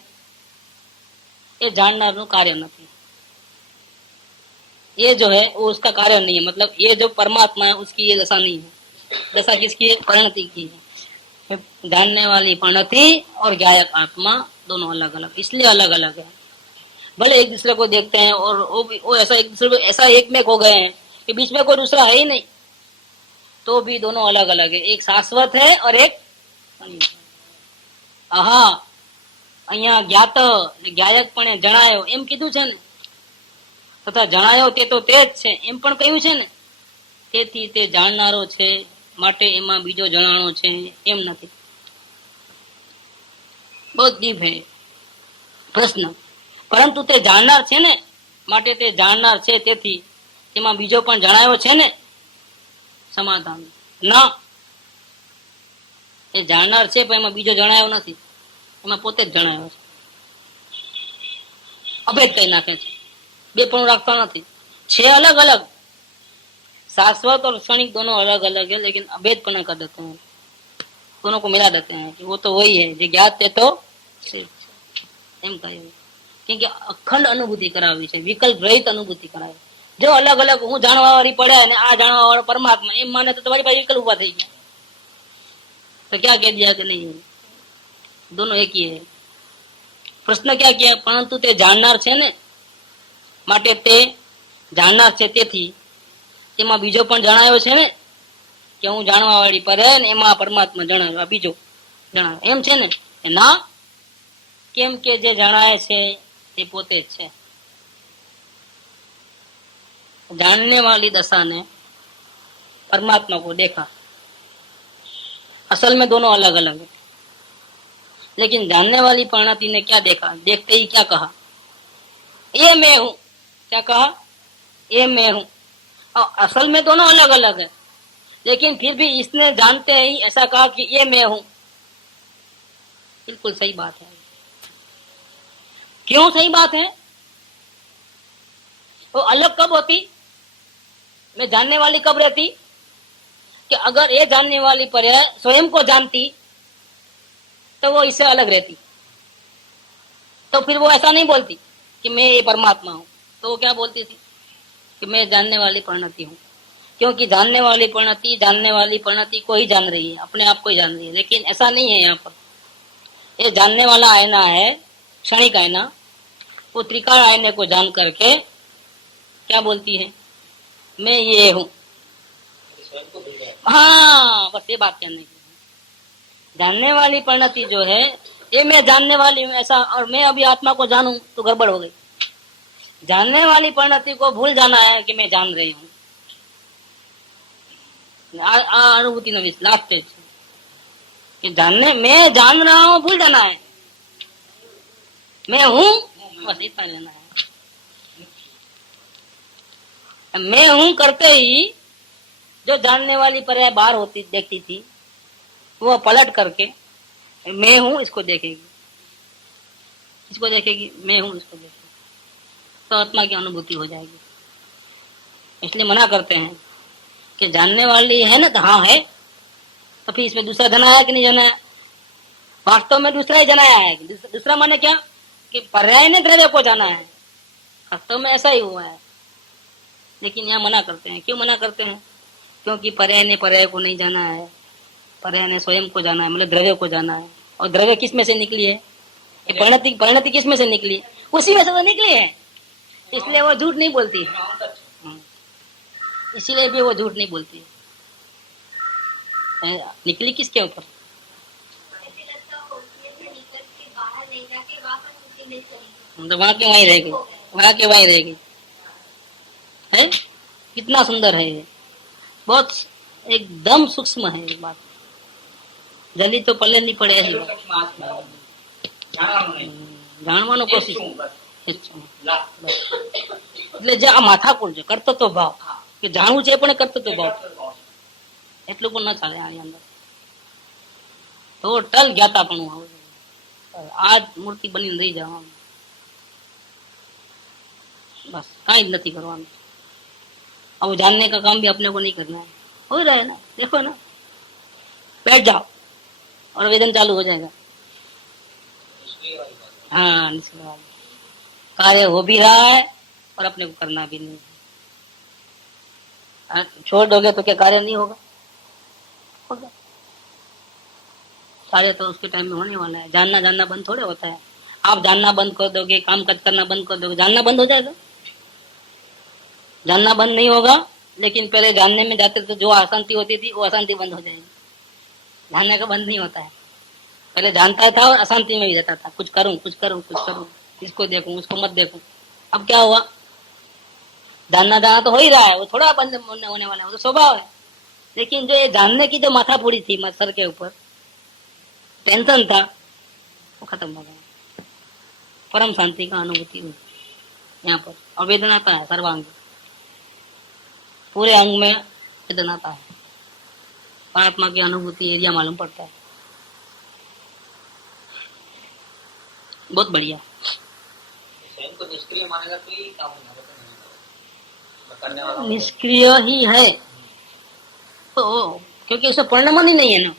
એ જાણનારનું કાર્ય નથી। ये जो है वो उसका कार्य नहीं है, मतलब ये जो परमात्मा है उसकी ये दशा नहीं है। दशा किसकी है, परिणति की है। जानने वाली परिणति और ज्ञायक आत्मा दोनों अलग अलग, इसलिए अलग अलग है। भले एक दूसरे को देखते हैं और वो ऐसा एक दूसरे को ऐसा एक में खो गए हैं कि बीच में कोई दूसरा है ही नहीं, तो भी दोनों अलग अलग है। एक शाश्वत है और एक आहा અહીંયા જ્ઞાત જ્ઞાયક પણ જણાયો એમ કીધું છે ને, તથા જણાયો તે તો તે જ છે એમ પણ કહ્યું છે ને, તેથી તે જાણનારો છે માટે એમાં બીજો જણાણો છે એમ નથી। બહુ દીપ है પ્રશ્ન, પરંતુ તે જાણનાર છે ને માટે તે જાણનાર છે, તેથી તેમાં બીજો પણ જણાયો છે ને, સમાધાન ના, એ જાણનાર છે પણ એમાં બીજો જણાયો નથી, એમાં પોતે જ જણાયો છે। અભેદ કઈ નાખે છે, બે પણ રાખતા નથી, છે અલગ અલગ। शाश्वत और क्षणिक दोनों अलग अलग है, लेकिन अभेदपना कर देते हैं, दोनों को मिला देते हैं कि वो तो वही है जो ज्ञात है तो એમ કહે કેમ કે અખંડ અનુભૂતિ કરાવી છે, વિકલ્પ રહિત અનુભૂતિ કરાવી. જો અલગ અલગ હું જાણવા વાળી પડે અને આ જાણવા વાળો પરમાત્મા એમ માને તો તમારી પાસે વિકલ્પ ઉભા થઈ ગયા, तो क्या कह दिया कि नहीं दोनों एक ही है. પ્રશ્ન क्या किया, પરંતુ તે જાણનાર છે ને, માટે તે જાણનાર છે, તેથી તેમાં બીજો પણ જણાયો છે ને કે હું જાણવા વાળી પર ને એમાં પરમાત્મા જણાવ્યો, આ બીજો જણાવ્યો એમ છે ને. ના, કેમ કે જે જણાય છે તે પોતે જ છે. जानने वाली दशा ने परमात्मा को देखा, असल में दोनों अलग अलग है, लेकिन जानने वाली परिणति ने क्या देखा, देखते ही क्या कहा, ये मैं हूं. क्या कहा, ये मैं हूं. और असल में दोनों अलग अलग है, लेकिन फिर भी इसने जानते ही ऐसा कहा कि ये मैं हूं. बिल्कुल सही बात है. क्यों सही बात है? वो अलग कब होती, मैं जानने वाली कब रहती कि अगर ये जानने वाली पर स्वयं को जानती तो वो इससे अलग रहती, तो फिर वो ऐसा नहीं बोलती कि मैं ये परमात्मा हूं. तो वो क्या बोलती थी कि मैं जानने वाली परिणति हूं, क्योंकि जानने वाली परिणति को ही जान रही है, अपने आप को ही जान रही है. लेकिन ऐसा नहीं है. यहाँ पर ये जानने वाला आईना है, क्षणिक आईना. वो त्रिकाल आईने को जान करके क्या बोलती है, मैं ये हूं. हाँ, बस ये बात कहने की. जानने वाली परिणति जो है ये मैं जानने वाली हूं ऐसा, और मैं अभी आत्मा को जानूं तो गड़बड़ हो गई. जानने वाली परिणति को भूल जाना है कि मैं जान रही हूं. अनुभूति नो लास्ट स्टेज कि जानने, मैं जान रहा हूं भूल जाना है, मैं हूं बस इतना लेना है. मैं हूं करते ही जो जानने वाली पर्याय बाहर होती देखती थी वो पलट करके मैं हूं इसको देखेगी, इसको देखेगी, मैं हूं इसको देखेगी, तो आत्मा की अनुभूति हो जाएगी. इसलिए मना करते हैं कि जानने वाली है ना, तो हाँ है, तो फिर इसमें दूसरा जनाया कि नहीं जनाया. वास्तव में दूसरा ही जनाया है. दूसरा माने क्या कि पर्याय ने द्रव्य को जाना है, वास्तव में ऐसा ही हुआ है. लेकिन यहाँ मना करते हैं. क्यों मना करते हैं? क्योंकि पर्याय ने पर्याय को नहीं जाना है, पर्याय ने स्वयं को जाना है, मतलब द्रव्य को जाना है. और द्रव्य किस में से निकली है, परिणति किस में से निकली है, उसी में से तो निकली है. इसलिए वो झूठ नहीं बोलती है, इसीलिए भी वो झूठ नहीं बोलती है. निकली किसके ऊपर, तो वहां के वहीं रहेगी, वहां के वहीं रहेगी. है कितना सुंदर है ये, बहुत एकदम सूक्ष्म है ये बात. जल्दी तो पल्ले नहीं पड़े ऐसी बात. જાણવાનો કોશિશ એટલે જે આ માથાકૂળ છે, કર્તૃત્વ ભાવ કે જાણવું છે પણ કર્તૃત્વ ભાવ, એટલું પણ ન ચાલે આની અંદર. ટોટલ જ્ઞાતાપણું આવું આ જ મૂર્તિ બનીને રહી જવાનું, बस कहीं नहीं करवाना. अब जानने का काम भी अपने को नहीं करना है. हो रहा है ना, देखो ना, बैठ जाओ और वेदन चालू हो जाएगा. हाँ, कार्य हो भी रहा है और अपने को करना भी नहीं है. छोड़ दोगे तो क्या कार्य नहीं होगा? होगा. कार्य तो उसके टाइम में होने वाला है. जानना बंद थोड़े होता है. आप जानना बंद कर दोगे, काम करना बंद कर दोगे, जानना बंद हो जाएगा? जानना बंद नहीं होगा, लेकिन पहले जानने में जाते तो जो अशांति होती थी वो अशांति बंद हो जाएगी. जानने का बंद नहीं होता है. पहले जानता था और अशांति में भी रहता था, कुछ करूं, इसको देखूं, उसको मत देखूं. अब क्या हुआ, जानना तो हो ही रहा है, वो थोड़ा बंद होने वाला है, वो तो स्वभाव है. लेकिन जो ये जानने की जो माथापूरी थी सर के ऊपर, टेंशन था, वो खत्म हो गया. परम शांति का अनुभूति हुई यहाँ पर. और वेदना आता है सर्वांग, पूरे अंग में वेदना आता है. परमात्मा की अनुभूति एरिया मालूम पड़ता है. बहुत बढ़िया. स्वयं को निष्क्रिय मानेगा तो ही काम होगा, करने वाला निष्क्रिय ही है तो, क्योंकि उसमें परिणमन ही नहीं है ना,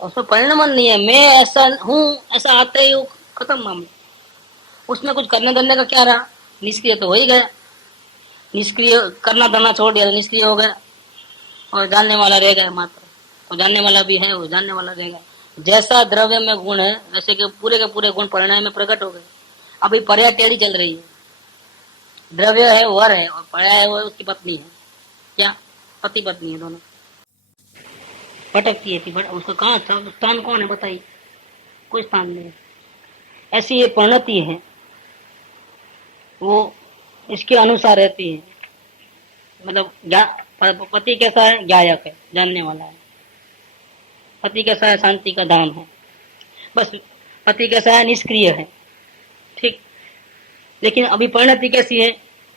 उसमें परिणमन नहीं है। मैं ऐसा हूँ ऐसा आते ही खत्म मामला। उसमें कुछ करने धरने का क्या रहा, निष्क्रिय तो हो ही गया। निष्क्रिय करना धरना छोड़ दिया तो निष्क्रिय हो गया, और जानने वाला रह गया मात्र। तो जानने वाला भी है, वो जानने वाला रह गया। जैसा द्रव्य में गुण है वैसे के पूरे गुण परिणाम में प्रकट हो गए। अभी पर्याय टेढ़ी चल रही है। द्रव्य है वर है और पर्याय है वो उसकी पत्नी है, क्या पति पत्नी है दोनों। भटकती है थी, उसका कहाँ स्थान कौन है बताइए, कोई स्थान नहीं। ऐसी ये परिणति है, वो इसके अनुसार रहती है। मतलब पति कैसा है, ज्ञायक है, जानने वाला है। पति कैसा है, शांति का धाम है। बस पति कैसा है, निष्क्रिय है, ठीक। लेकिन अभी परिणति कैसी है,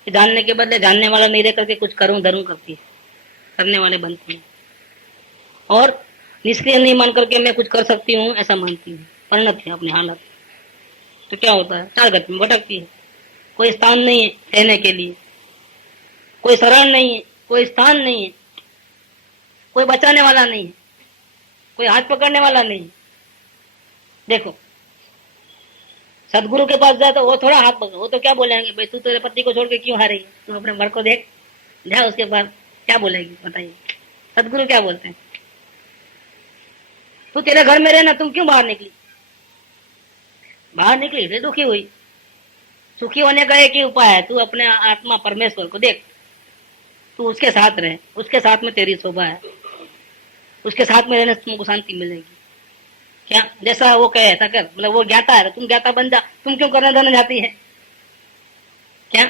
जानने के बदले जानने वाला नहीं रह करके कुछ करूं धरूं करती है, करने वाले बनती है। और निष्क्रिय नहीं मान करके मैं कुछ कर सकती हूँ ऐसा मानती हूँ, परिणत है अपनी हालत। तो क्या होता है, चार गति में भटकती है। कोई स्थान नहीं है रहने के लिए, कोई शरण नहीं है, कोई स्थान नहीं है, कोई बचाने वाला नहीं है, कोई हाथ पकड़ने वाला नहीं। देखो सदगुरु के पास जाए तो वो थोड़ा हाथ पकड़, वो तो क्या बोलेंगे, भाई तू तेरे पति को छोड़ के क्यों आ रही है, तू अपने घर को देख, जा उसके पास, क्या बोलेगी बताइए। सदगुरु क्या बोलते हैं, तू तेरे घर में रहना, तुम क्यों बाहर निकली। बाहर निकली फिर दुखी हुई। सुखी होने का एक ही उपाय है, तू अपने आत्मा परमेश्वर को देख, तू उसके साथ रहे, उसके साथ में तेरी शोभा है, उसके साथ में रहने से तुमको शांति मिलेगी। क्या जैसा वो कहे ऐसा कर, मतलब वो ज्ञाता है, तुम ज्ञाता बन जा। तुम क्यों करने धरने जाती है, क्या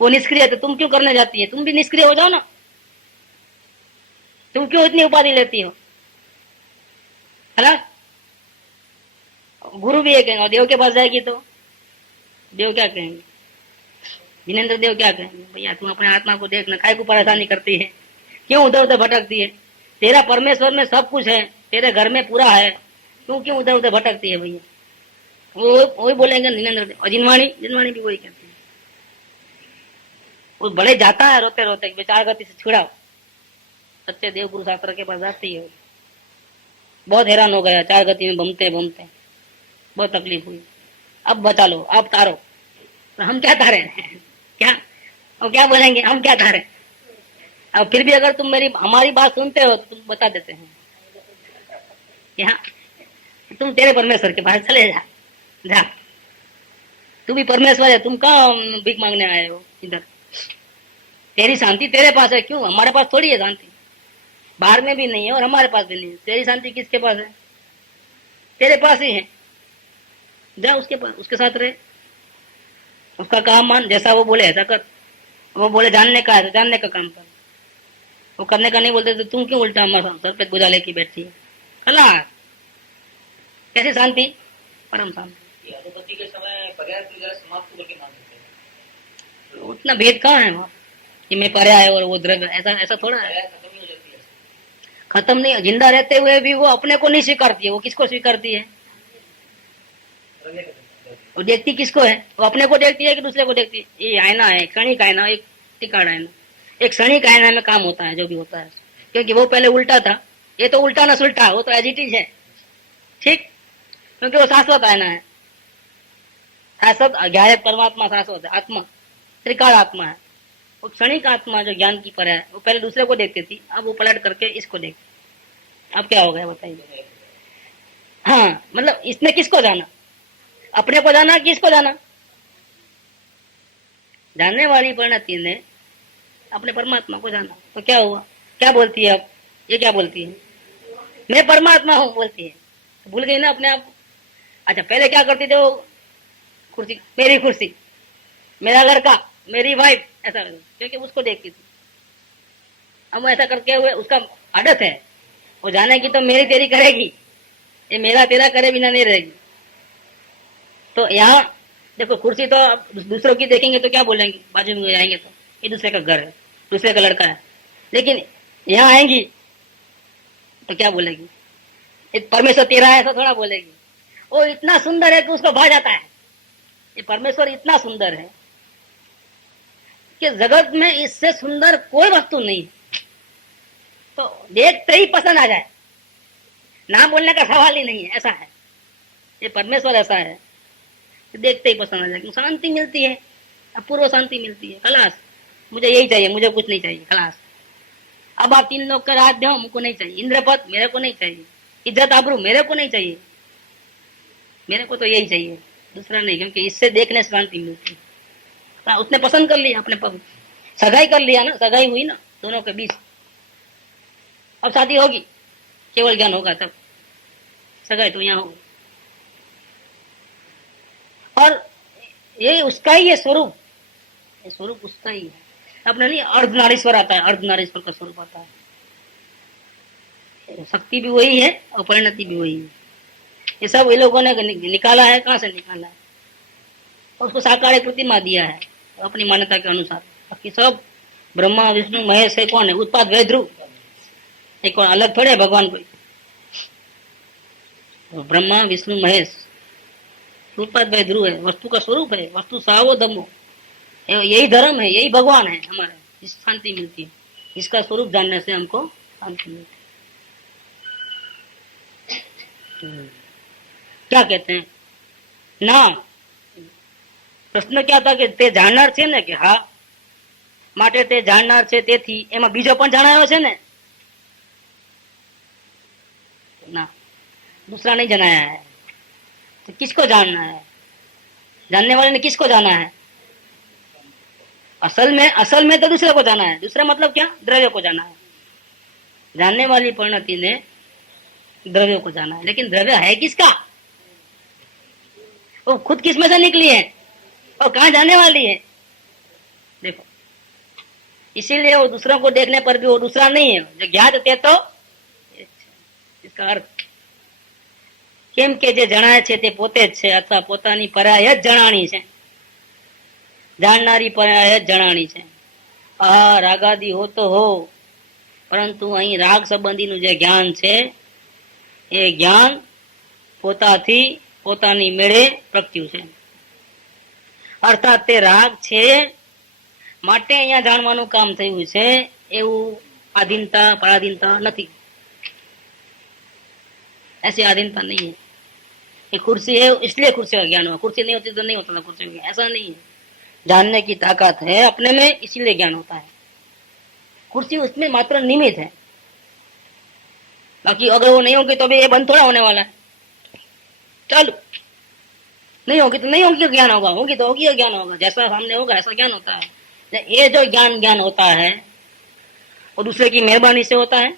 वो निष्क्रिय है तो तुम क्यों करने जाती है, तुम भी निष्क्रिय हो जाओ ना। तुम क्यों इतनी उपाधि लेती हो, है ना। गुरु भी ये कहेंगे, और देव के पास जाएगी तो देव क्या कहेंगे, जिनेन्द्र देव क्या कहेंगे, भैया तुम अपने आत्मा को देखना, काय को परेशानी करती है, क्यों उधर उधर भटकती है। तेरा परमेश्वर में सब कुछ है, तेरे घर में पूरा है, तू क्यों उधर उधर भटकती है भैया। वो वही बोलेंगे जिनेन्द्र देव। और जिनवाणी भी वही कहती है। वो बड़े जाता है रोते रोते, बेचार गति से छुड़ाओ। सच्चे देव गुरु शास्त्र के पास जाती है, बहुत हैरान हो गया, चार गति में बमते बमते बहुत तकलीफ हुई। अब बचा लो, अब तारो। तो हम क्या तारे क्या, और क्या बोलेंगे, हम क्या तारे। अब फिर भी अगर तुम हमारी बात सुनते हो तो तुम बता देते हैं कि हाँ तुम तेरे परमेश्वर के पास चले जा, तू भी परमेश्वर है, तुम कहाँ भीख मांगने आए हो इधर। तेरी शांति तेरे पास है, क्यों हमारे पास थोड़ी है शांति। बाहर में भी नहीं है और हमारे पास भी नहीं है। तेरी शांति किसके पास है, तेरे पास ही है। जा उसके पास, उसके साथ रहे, उसका काम मान, जैसा वो बोले ऐसा कर। वो बोले जानने का है तो जानने का काम कर, वो करने का नहीं बोलते तो तुम क्यों उल्टा सर पे बोझा लेके बैठती है। खला कैसी शांति, परम शांति। अधोगति के समय पर्याय वगैरह समाप्त करके मान लेते हैं। उतना भेद कहाँ है वहाँ कि मैं पर्याय और वो द्रव्य, ऐसा थोड़ा है। खत्म ही हो जाती है, खत्म नहीं, जिंदा रहते हुए भी वो अपने को नहीं स्वीकारती है। वो किसको स्वीकारती है, वो देखती किसको है, वो अपने को देखती है कि दूसरे को देखती है। ये आईना है, क्षणिक आईना, एक टिकाड़ आईना, एक क्षणिक आईना में काम होता है जो भी होता है। क्योंकि वो पहले उल्टा था, ये तो उल्टा ना सुल्टा, वो तो एज इट इज है, ठीक। क्योंकि वो शाश्वत आईना है, शाश्वत ज्ञायक परमात्मा शाश्वत है, आत्मा त्रिकाल आत्मा है। वो क्षणिक आत्मा जो ज्ञान की पर है, वो पहले दूसरे को देखती थी, अब वो पलट करके इसको देखती। अब क्या हो गया बताइए। हाँ मतलब इसने किसको जाना, अपने को जाना कि इसको जाना। जानने वाली परिणति ने अपने परमात्मा को जाना, तो क्या हुआ, क्या बोलती है अब, ये क्या बोलती है, मैं परमात्मा हूँ बोलती है। तो भूल गई ना अपने आप। अच्छा पहले क्या करती थे, वो कुर्सी, मेरी कुर्सी, मेरा लड़का, मेरी वाइफ, ऐसा क्योंकि उसको देखती थी। अब ऐसा करके हुए उसका आदत है, वो जाने की तो मेरी तेरी करेगी, ये मेरा तेरा करे बिना नहीं रहेगी। तो यहाँ देखो कुर्सी तो दूसरों की देखेंगे तो क्या बोलेंगे, बाजू में जाएंगे तो ये दूसरे का घर है, दूसरे का लड़का है। लेकिन यहाँ आएंगी तो क्या बोलेगी, ये परमेश्वर तेरा है, ऐसा थोड़ा बोलेगी। वो इतना सुंदर है कि उसको भा जाता है, ये परमेश्वर इतना सुंदर है कि जगत में इससे सुंदर कोई वस्तु नहीं है, तो देखते ही पसंद आ जाए, ना बोलने का सवाल ही नहीं है। ऐसा है, ये परमेश्वर ऐसा है, देखते ही पसंद आ जाए, शांति मिलती है, अपूर्व शांति मिलती है। खलास, मुझे यही चाहिए, मुझे कुछ नहीं चाहिए, खलास। अब आप 3 लोग का राज्य हो, मुझको नहीं चाहिए, इंद्रपद मेरे को नहीं चाहिए, इज्जत आबरू मेरे को नहीं चाहिए, मेरे को तो यही चाहिए, दूसरा नहीं, क्योंकि इससे देखने से शांति मिलती है। उसने पसंद कर लिया, अपने पर सगाई कर लिया ना, सगाई हुई ना दोनों के बीच, अब शादी होगी, केवल ज्ञान होगा तब सगाई तो यहाँ होगी। और ये उसका ही ये स्वरूप, ये स्वरूप उसका ही है। अपने नहीं अर्धनारीश्वर आता है, अर्धनारीश्वर का स्वरूप आता है, शक्ति भी वही है और परिणति भी वही है। ये सब ये लोगों ने निकाला है, कहाँ से निकाला है, और उसको साकार प्रतिमा दिया है अपनी मान्यता के अनुसार। बाकी सब ब्रह्मा विष्णु महेश है, कौन है, उत्पाद वै ध्रुव, एक और अलग थोड़े भगवान कोई, ब्रह्मा विष्णु महेश उत्पाद वै ध्रुव है, वस्तु का स्वरूप है, वस्तु सावो धम्मो, यही धर्म है, यही भगवान है हमारा, इस शांति मिलती है, इसका स्वरूप जानने से हमको शांति मिलती है। क्या कहते हैं ना, प्रश्न क्या था कि તે જાણનાર છે ને, કે હા માટે તે જાણનાર છે, તેથી એમાં બીજો પણ જણાયો છે ને, ना दूसरा नहीं जनाया है, तो किसको जानना है, जानने वाले ने किसको जाना है, असल में तो दूसरे को जाना है। दूसरा मतलब क्या, द्रव्य को जाना है। जानने वाली परिणति ने द्रव्य को जाना है, लेकिन द्रव्य है किसका, वो खुद किस में से निकली है और कहाँ जाने वाली है, देखो। इसीलिए वो दूसरों को देखने पर भी वो दूसरा नहीं है, जो ज्ञात थे तो इसका अर्थ કેમ કે જે જણાય છે તે પોતે જ છે, અથવા પોતાની પરાય જ જણાણી છે, જાણનારી પરાય જ જણાણી છે। આ રાગાદી હો તો હો, પરંતુ અહીં રાગ સંબંધીનું જે જ્ઞાન છે એ જ્ઞાન પોતાથી પોતાની મેળે પ્રગટ્યું છે, અર્થાત તે રાગ છે માટે અહીંયા જાણવાનું કામ થયું છે, એવું આધીનતા પરાધીનતા નથી, ऐसी आधीनता नहीं है। ये कुर्सी है इसलिए कुर्सी का ज्ञान हुआ, कुर्सी नहीं होती तो नहीं होता था कुर्सी का ज्ञान, ऐसा नहीं है। जानने की ताकत है अपने में, इसीलिए ज्ञान होता है। कुर्सी उसमें मात्र निमित्त है, बाकी अगर वो नहीं होगी तो भी ये बंद थोड़ा होने वाला है, चलो नहीं होगी तो नहीं होगी ज्ञान होगा, होगी तो होगी ज्ञान होगा, जैसा सामने होगा ऐसा ज्ञान होता है। ये जो ज्ञान होता है वो दूसरे की मेहरबानी से होता है,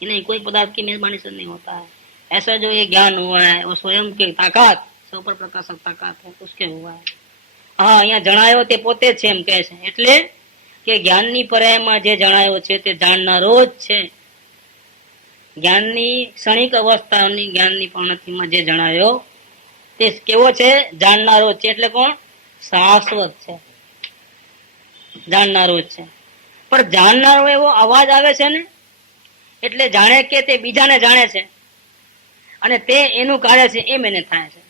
नहीं कोई पदार्थ की मेहरबानी से नहीं होता है। ऐसा जो ये ज्ञान हुआ है वो स्वयं की ताकत, सुपर प्रकाशक ताकत है, उसके हुआ है। हाँ, અહીંયા જણાયો તે પોતે જ છે એમ કહે છે, એટલે કે જ્ઞાનની પર્યાયમાં જે જણાયો છે તે જાણનારો જ છે। જ્ઞાનની ક્ષણિક અવસ્થાની જ્ઞાનની પરિણતિમાં જે જણાયો તે કેવો છે, જાણનારો છે, એટલે કોણ, શાશ્વત છે, જાણનારો જ છે। પણ જાણનારો એવો અવાજ આવે છે ને, એટલે જાણે કે તે બીજાને જાણે છે અને તે એનું કાર્ય છે એમ એને થાય છે,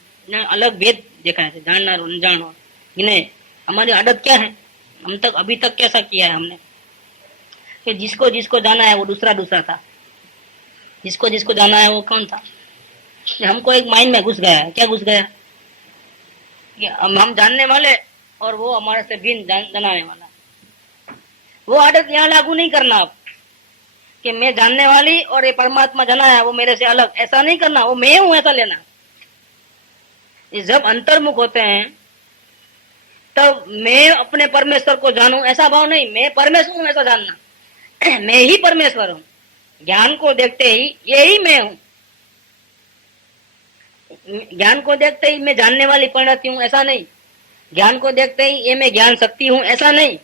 अलग भेद दिखाया है, जानना अनजानो। इन्हें हमारी आदत क्या है, हम तक अभी तक कैसा किया है हमने कि जिसको जिसको जाना है वो दूसरा दूसरा था, जिसको जिसको जाना है वो कौन था। हमको एक माइंड में घुस गया है, क्या घुस गया कि हम जानने वाले और वो हमारे से भिन्न जनाने वाला। वो आदत यहाँ लागू नहीं करना आप कि मैं जानने वाली और ये परमात्मा जना है वो मेरे से अलग, ऐसा नहीं करना, वो मैं हूं ऐसा लेना। जब अंतर्मुख होते हैं तब मैं अपने परमेश्वर को जानूं ऐसा भाव नहीं, मैं परमेश्वर हूं ऐसा जानना। मैं ही परमेश्वर हूं, ज्ञान को देखते ही यही मैं हूं, ज्ञान को देखते ही मैं जानने वाली परिणति हूं ऐसा नहीं, ज्ञान को देखते ही ये मैं ज्ञान शक्ति हूं ऐसा नहीं,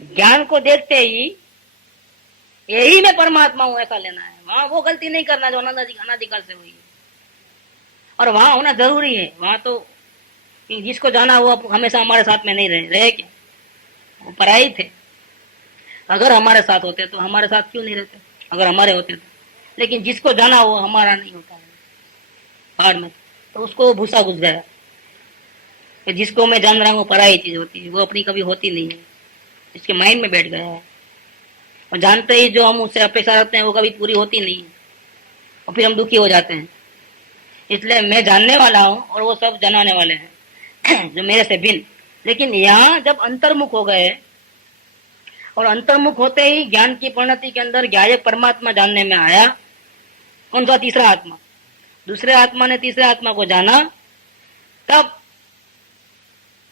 ज्ञान को देखते ही यही मैं परमात्मा हूं ऐसा लेना है। वहां वो गलती नहीं करना जो अनादिकाल से हुई है, और वहां होना जरूरी है। वहां तो जिसको जाना वो हमेशा हमारे साथ में नहीं रहे क्या, वो पराई थे। अगर हमारे साथ होते तो हमारे साथ क्यों नहीं रहते, अगर हमारे होते तो। लेकिन जिसको जाना वो हमारा नहीं होता है पहाड़ में, तो उसको भूसा घुस गया। कि जिसको मैं जान रहा हूँ पराई चीज होती है, वो अपनी कभी होती नहीं है, इसके माइंड में बैठ गया है। और जानते ही जो हम उससे अपेक्षा रखते हैं वो कभी पूरी होती नहीं है, और फिर हम दुखी हो जाते हैं। इसलिए मैं जानने वाला हूँ और वो सब जनाने वाले हैं जो मेरे से भिन्न। लेकिन यहाँ जब अंतर्मुख हो गए, और अंतर्मुख होते ही ज्ञान की परिणति के अंदर ज्ञायक परमात्मा जानने में आया, उनका तीसरा आत्मा, दूसरे आत्मा ने तीसरे आत्मा को जाना, तब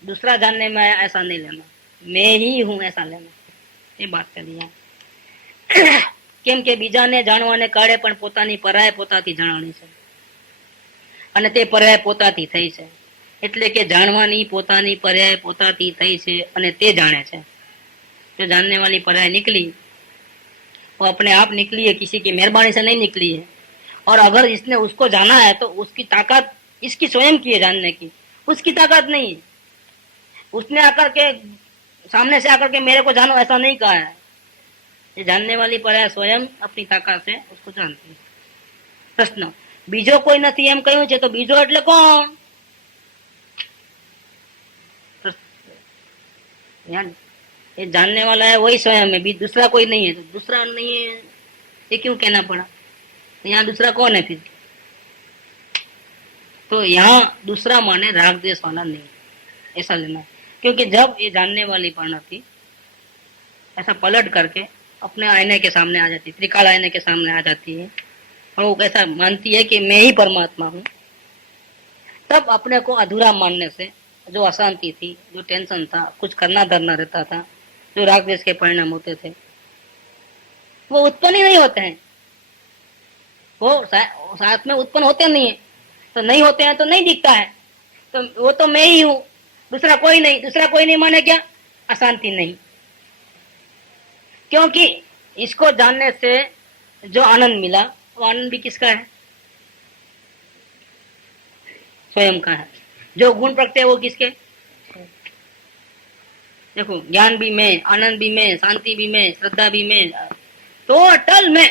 दूसरा जानने में आया ऐसा नहीं लेना, मैं ही हूं ऐसा लेना। ये बात चली है। કેમ કે બીજાને જાણવાને કાળે પણ પોતાની પરાય પોતાથી જાણવાની છે, અને તે પરાય પોતાથી થઈ છે, એટલે કે જાણવાની પોતાની પર્યાય પોતાથી થઈ છે અને તે જાણે છે। जो जानने वाली पराय निकली वो अपने आप निकली है, किसी की मेहरबानी से नहीं निकली है। और अगर इसने उसको जाना है तो उसकी ताकत इसकी स्वयं की है जानने की, उसकी ताकत नहीं है। उसने आकर के सामने से आकर के मेरे को जानो ऐसा नहीं कहा है। ये जानने वाली पराय स्वयं अपनी ताकत से उसको जानती है। प्रश्न, बीजो कोई नहीं एम कहूं छे तो बीजो એટલે કોણ? ये जानने वाला है वही स्वयं है, दूसरा कोई नहीं है। तो दूसरा नहीं है ये क्यों कहना पड़ा? तो यहाँ दूसरा कौन है फिर? तो यहाँ दूसरा माने राग द्वेष वाला नहीं, ऐसा लेना। क्योंकि जब ये जानने वाली परिणति ऐसा पलट करके अपने आईने के सामने आ जाती है, त्रिकाल आईने के सामने आ जाती है, और वो कैसा मानती है कि मैं ही परमात्मा हूँ, तब अपने को अधूरा मानने से जो अशांति थी, जो टेंशन था, कुछ करना धरना रहता था, जो राग द्वेष के परिणाम होते थे, वो उत्पन्न ही नहीं होते हैं। वो साथ में उत्पन्न होते नहीं है, तो नहीं होते हैं तो नहीं दिखता है। तो वो तो मैं ही हूँ, दूसरा कोई नहीं। दूसरा कोई नहीं माने क्या? अशांति नहीं। क्योंकि इसको जानने से जो आनंद मिला, वो आनंद भी किसका है? स्वयं का है। जो गुण प्रगटे वो किसके? देखो, ज्ञान भी मैं, आनंद भी मैं, शांति भी मैं, श्रद्धा भी मैं, टोटल मैं।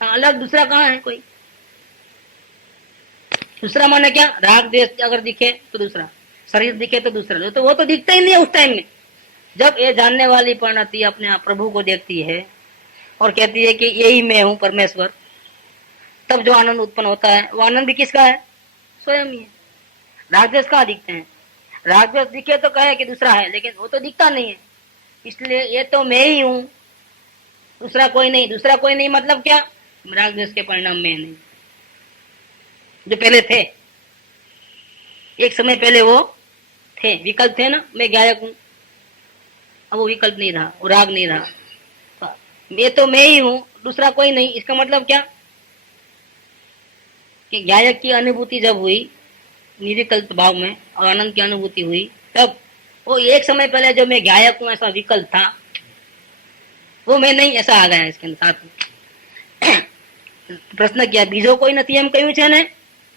अलग दूसरा कहाँ है कोई? दूसरा माने क्या? राग द्वेष अगर दिखे तो दूसरा, शरीर दिखे तो दूसरा, तो वो तो दिखता ही नहीं है उस टाइम में। जब ये जानने वाली परिणति अपने आप प्रभु को देखती है और कहती है कि यही मैं हूँ परमेश्वर, तब जो आनंद उत्पन्न होता है वो आनंद भी किसका है? स्वयं ही है। राग द्वेष कहाँ दिखते हैं? राग द्वेष दिखे तो कहे कि दूसरा है, लेकिन वो तो दिखता नहीं है। इसलिए ये तो मैं ही हूँ, दूसरा कोई नहीं। दूसरा कोई नहीं मतलब क्या? राग द्वेष के परिणाम में नहीं, जो पहले थे, एक समय पहले वो थे, विकल्प थे ना, मैं गायक हूँ, अब वो विकल्प नहीं रहा, वो राग नहीं रहा। ये तो मैं ही हूँ, दूसरा कोई नहीं। इसका मतलब क्या? कि गायक की अनुभूति जब हुई निर्विकल्प भाव में और आनंद की अनुभूति हुई, तब वो एक समय पहले जो मैं गायक हूँ ऐसा विकल्प था, वो मैं नहीं ऐसा आ गया इसके साथ में। प्रश्न किया, बीजो कोई नहीं एम कहूं छे ने,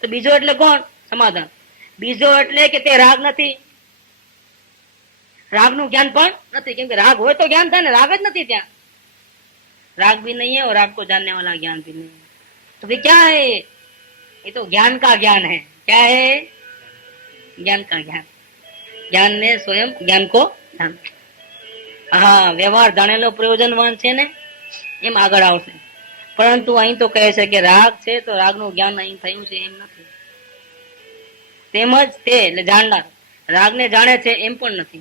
तो बीजो એટલે કોણ? સમાધાન। બીજો એટલે કે તે રાગ નથી, રાગનું જ્ઞાન પણ નથી, કેમ કે રાગ હોય તો જ્ઞાન થાય ને, રાગ જ નથી ત્યાં। राग भी नहीं है और राग को जानने वाला ज्ञान भी नहीं है। तो फिर क्या है? ये तो ज्ञान का ज्ञान है। क्या है? ज्ञान का ज्ञान। ज्ञान ने स्वयं ज्ञान को जान। हाँ, व्यवहार जानेलो प्रयोजनवान छे ने एम आगळ आवशे, परंतु અહીં તો કહે છે કે રાગ છે તો રાગનું જ્ઞાન અહીં થયું છે એમ નથી। તેમજ તે એટલે જાણનાર રાગને જાણે છે એમ પણ નથી,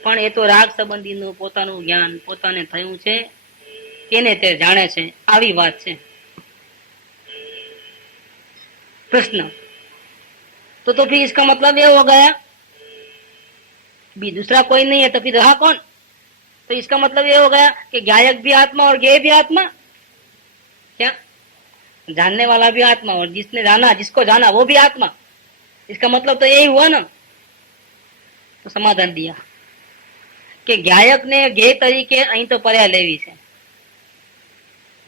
પણ એ તો રાગ સંબંધીનું પોતાનું જ્ઞાન પોતાને થયું છે તેને તે જાણે છે, આવી વાત છે। प्रश्न, तो फिर इसका मतलब ये हो गया भी दूसरा कोई नहीं है, तो फिर रहा कौन? तो इसका मतलब ये हो गया कि गायक भी आत्मा और गेय भी आत्मा। क्या? जानने वाला भी आत्मा और जिसने जाना, जिसको जाना वो भी आत्मा। इसका मतलब तो यही हुआ ना। तो समाधान दिया कि गायक ने गेय तरीके अहीं तो पर्याय लेवी छे,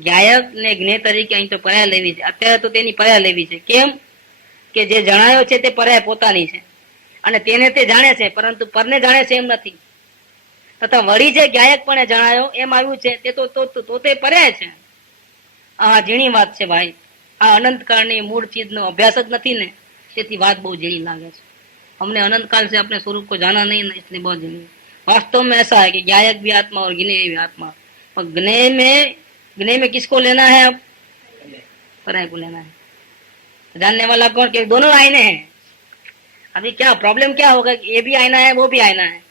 गायक ने ज्ञेय तरीके अहीं तो पर्याय लेवी छे। अत्यारे तो तेनी पर्याय लेवी छे। केम? के जे जणायो छे ते पर्याय पोतानी छे અને તેને તે જાણે છે, પરંતુ પરને જાણે છે એમ નથી। તથા વળી જે ગાયકપણે જણાયો એમ આવ્યું છે તે તો તે पर्याय છે। આ ઝીણી વાત છે ભાઈ। આ અનંતકાળની મૂળ ચીજનો અભ્યાસ જ નથી ને, તેથી વાત બહુ ઝીણી લાગે છે। हमने अनंत काल से अपने स्वरूप को जाना नहीं ना, इसलिए बहुत जन्म। वास्तव में ऐसा है कि ज्ञायक भी आत्मा और ज्ञेय भी आत्मा। और ज्ञेय में किसको लेना है? अब परय को लेना है। जानने वाला कौन? कि दोनों आईने हैं। अभी क्या प्रॉब्लम क्या होगा? ये भी आईना है, वो भी आईना है।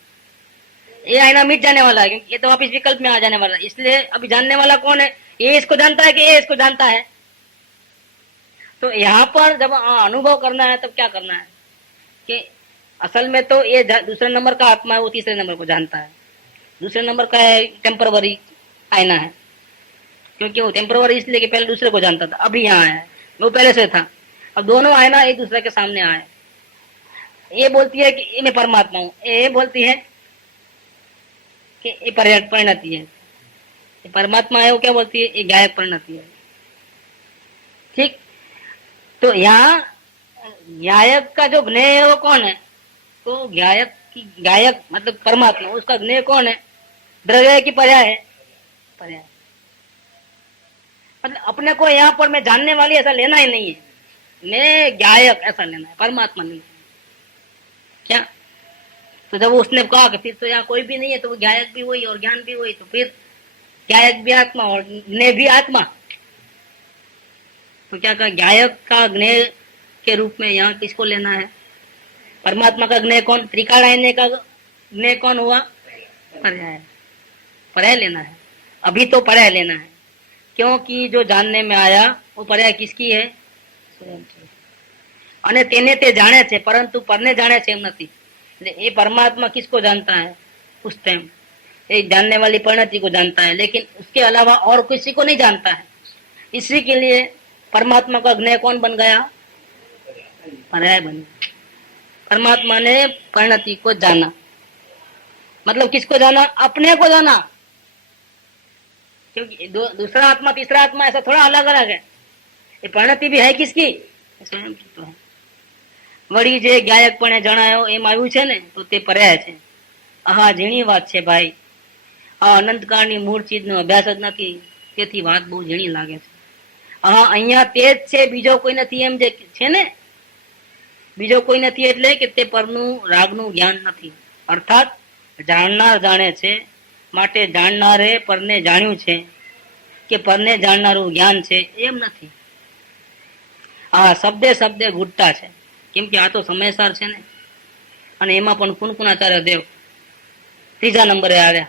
ये आईना मिट जाने वाला है, क्योंकि ये तो वापिस विकल्प में आ जाने वाला है। इसलिए अभी जानने वाला कौन है? ये इसको जानता है कि ये इसको जानता है? तो यहाँ पर जब अनुभव करना है, तब क्या करना है कि असल में तो ये दूसरे नंबर का आत्मा है, वो तीसरे नंबर को जानता है। दूसरे नंबर का है टेम्परवरी आईना है, क्योंकि वो टेम्परवरी इसलिए कि पहले दूसरे को जानता था, अभी यहाँ है, वो पहले से था। अब दोनों आईना एक दूसरे के सामने आए। ये बोलती है कि मैं परमात्मा हूँ, ये बोलती है कि ये परिणति है। ये परमात्मा है, वो क्या बोलती है? ये गायक परिणति है। ठीक, तो यहाँ गायक का जो ज्ञेय है वो कौन है? तो गायक मतलब परमात्मा, उसका ज्ञेय कौन है? द्रव्य की पर्याय है, पर्याय। मतलब अपने को यहाँ पर मैं जानने वाली ऐसा लेना ही नहीं है, मैं गायक ऐसा लेना है, परमात्मा नहीं। क्या? तो जब उसने कहा कि फिर तो यहाँ कोई भी नहीं है, तो वो गायक भी वही और ज्ञान भी वही, तो फिर गायक भी आत्मा और ज्ञेय भी आत्मा। तो क्या कहा? गायक का ज्ञेय के रूप में यहाँ किसको लेना है? परमात्मा का ज्ञेय कौन? त्रिकाल आईने का ज्ञेय कौन हुआ? पर्याय। पर्याय लेना है, अभी तो पर्याय लेना है, क्योंकि जो जानने में आया वो पर्याय किसकी है? स्वयं की। અને તેને તે જાણે છે, પરંતુ પરને જાણે છે એમ નથી। ये परमात्मा किसको जानता है? उस टाइम ये जानने वाली परिणति को जानता है, लेकिन उसके अलावा और किसी को नहीं जानता है। इसी के लिए परमात्मा का ज्ञेय कौन बन गया? पर्याय बन गया। परमात्मा ने परिणति को जाना, मतलब किसको जाना? अपने को जाना। क्योंकि दूसरा आत्मा तीसरा आत्मा ऐसा थोड़ा अलग अलग है। ये परिणति भी है किसकी? स्वयं की तो है। वड़ी जे गायकपणे जणायो एम આવ્યું છે ને, તો તે પર્યાય છે। આહા ઝીણી વાત છે ભાઈ, આ અનંતકાળની મૂળ ચીજનો અભ્યાસ જ નથી, તેથી વાત બહુ ઝીણી લાગે છે। આહા અહીંયા તે જ છે, બીજો કોઈ નથી એમ જે છે ને। બીજો કોઈ નથી એટલે કે તે પરનું રાગનું જ્ઞાન નથી, અર્થાત જાણનાર જાણે છે, માટે જાણનારે પરને જાણ્યું છે કે પરને જાણનારું જ્ઞાન છે એમ નથી। આ શબ્દે શબ્દે ઘૂંટતા છે, કેમ કે આ તો સમયસાર છે ને। અને એમાં પણ કુનકુનાચાર્ય દેવ तीसरा नंबर है आया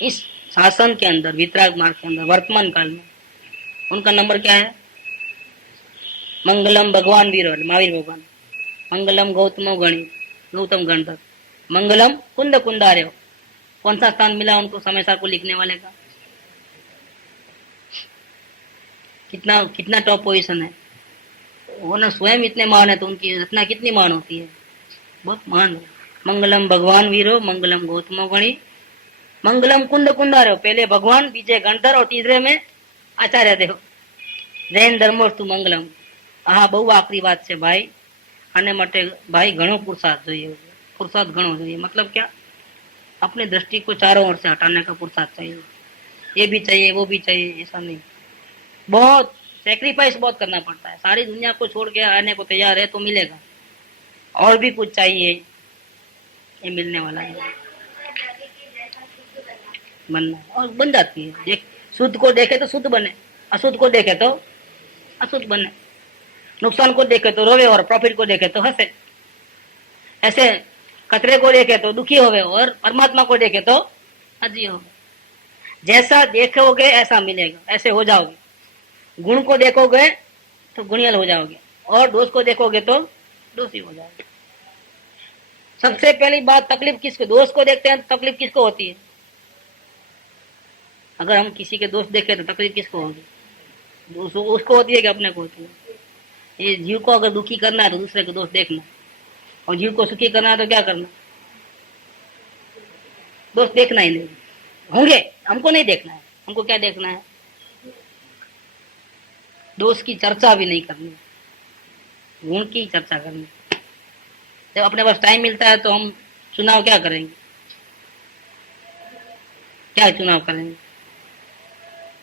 इस शासन के अंदर, वितराग मार्ग के अंदर, वर्तमान काल में। उनका नंबर क्या है? मंगलम भगवान वीर, महावीर भगवान। मंगलम गौतम गणधर। मंगलम कुंद कुंदार्य। कौन सा स्थान मिला उनको समयसार को लिखने वाले का? कितना टॉप पोजीशन है। वो ना स्वयं इतने महान है, तो उनकी रचना कितनी महान होती है, बहुत महान है। मंगलम भगवान वीरो, मंगलम गौतमो गणी, मंगलम कुंद कुंदार्यो। पहले भगवान, बीजे गणधर और तीसरे में आचार्य देव। जैन धर्मोस्तु मंगलम। હા બહુ આકરી વાત છે ભાઈ, આને માટે ભાઈ ઘણો પુરુષાર્થ જોઈએ, पुरुषार्थ घणो चाहिए। मतलब क्या? अपने दृष्टि को चारों ओर से हटाने का पुरुषार्थ चाहिए। ये भी चाहिए, वो भी चाहिए, ऐसा नहीं। बहुत सेक्रीफाइस बहुत करना पड़ता है। सारी दुनिया को छोड़ के आने को तैयार है तो मिलेगा, और भी कुछ चाहिए, ये मिलने वाला है। बनना और बन जाती है। देख, शुद्ध को देखे तो शुद्ध बने, अशुद्ध को देखे तो अशुद्ध बने, नुकसान को देखे तो रोवे और प्रॉफिट को देखे तो हंसे। ऐसे कचरे को देखे तो दुखी होवे और परमात्मा को देखे तो राजी होवे। जैसा देखोगे ऐसा मिलेगा, ऐसे हो जाओगे। गुण को देखोगे तो गुणियल हो जाओगे, और दोष को देखोगे तो दोषी हो जाओगे। सबसे पहली बात, तकलीफ किसको? दोष को देखते हैं तो तकलीफ किसको होती है? अगर हम किसी के दोष देखें तो तकलीफ किसको होगी? उसको होती है कि अपने को होती है? ये जीव को अगर दुखी करना है तो दूसरे के दोष देखना, और जीव को सुखी करना है तो क्या करना? दोष देखना ही नहीं। होंगे, हमको नहीं देखना है। हमको क्या देखना है? दोष की चर्चा भी नहीं करनी, गुण की चर्चा करनी। जब अपने पास टाइम मिलता है तो हम चुनाव क्या करेंगे? क्या चुनाव करेंगे?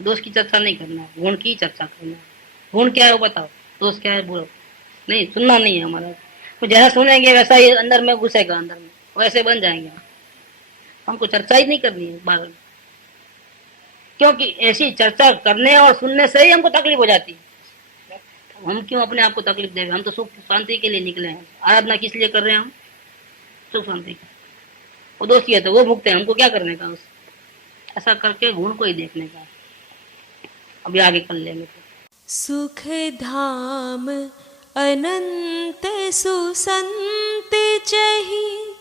दोष की चर्चा नहीं करना, गुण की चर्चा करना। गुण क्या है वो बताओ, दोष क्या है बोलो। नहीं, सुनना नहीं है हमारा। तो जैसा सुनेंगे वैसा ही अंदर में घुसेगा, अंदर में वैसे बन जाएंगे। हमको चर्चा ही नहीं करनी है बारे में, क्योंकि ऐसी चर्चा करने और सुनने से ही हमको तकलीफ हो जाती है। हम क्यों अपने आप को तकलीफ देंगे? हम तो सुख शांति के लिए निकले हैं। आराधना किस लिए कर रहे हैं हम? सुख शांति की। वो दोषी है तो वो भुगते हैं, हमको क्या करने का? उस ऐसा करके गुण को ही देखने का। अभी आगे कर लेंगे। सुख धाम अनंत सुसंत चही,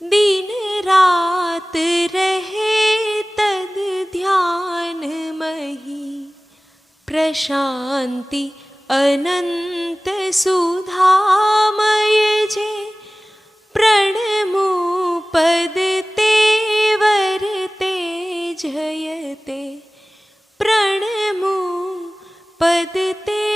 दिन रात रहे तद ध्यान मही। प्रशांति अनंत सुधामय जे, प्रणमो पद तेवर ते जयते। प्रणमो पद ते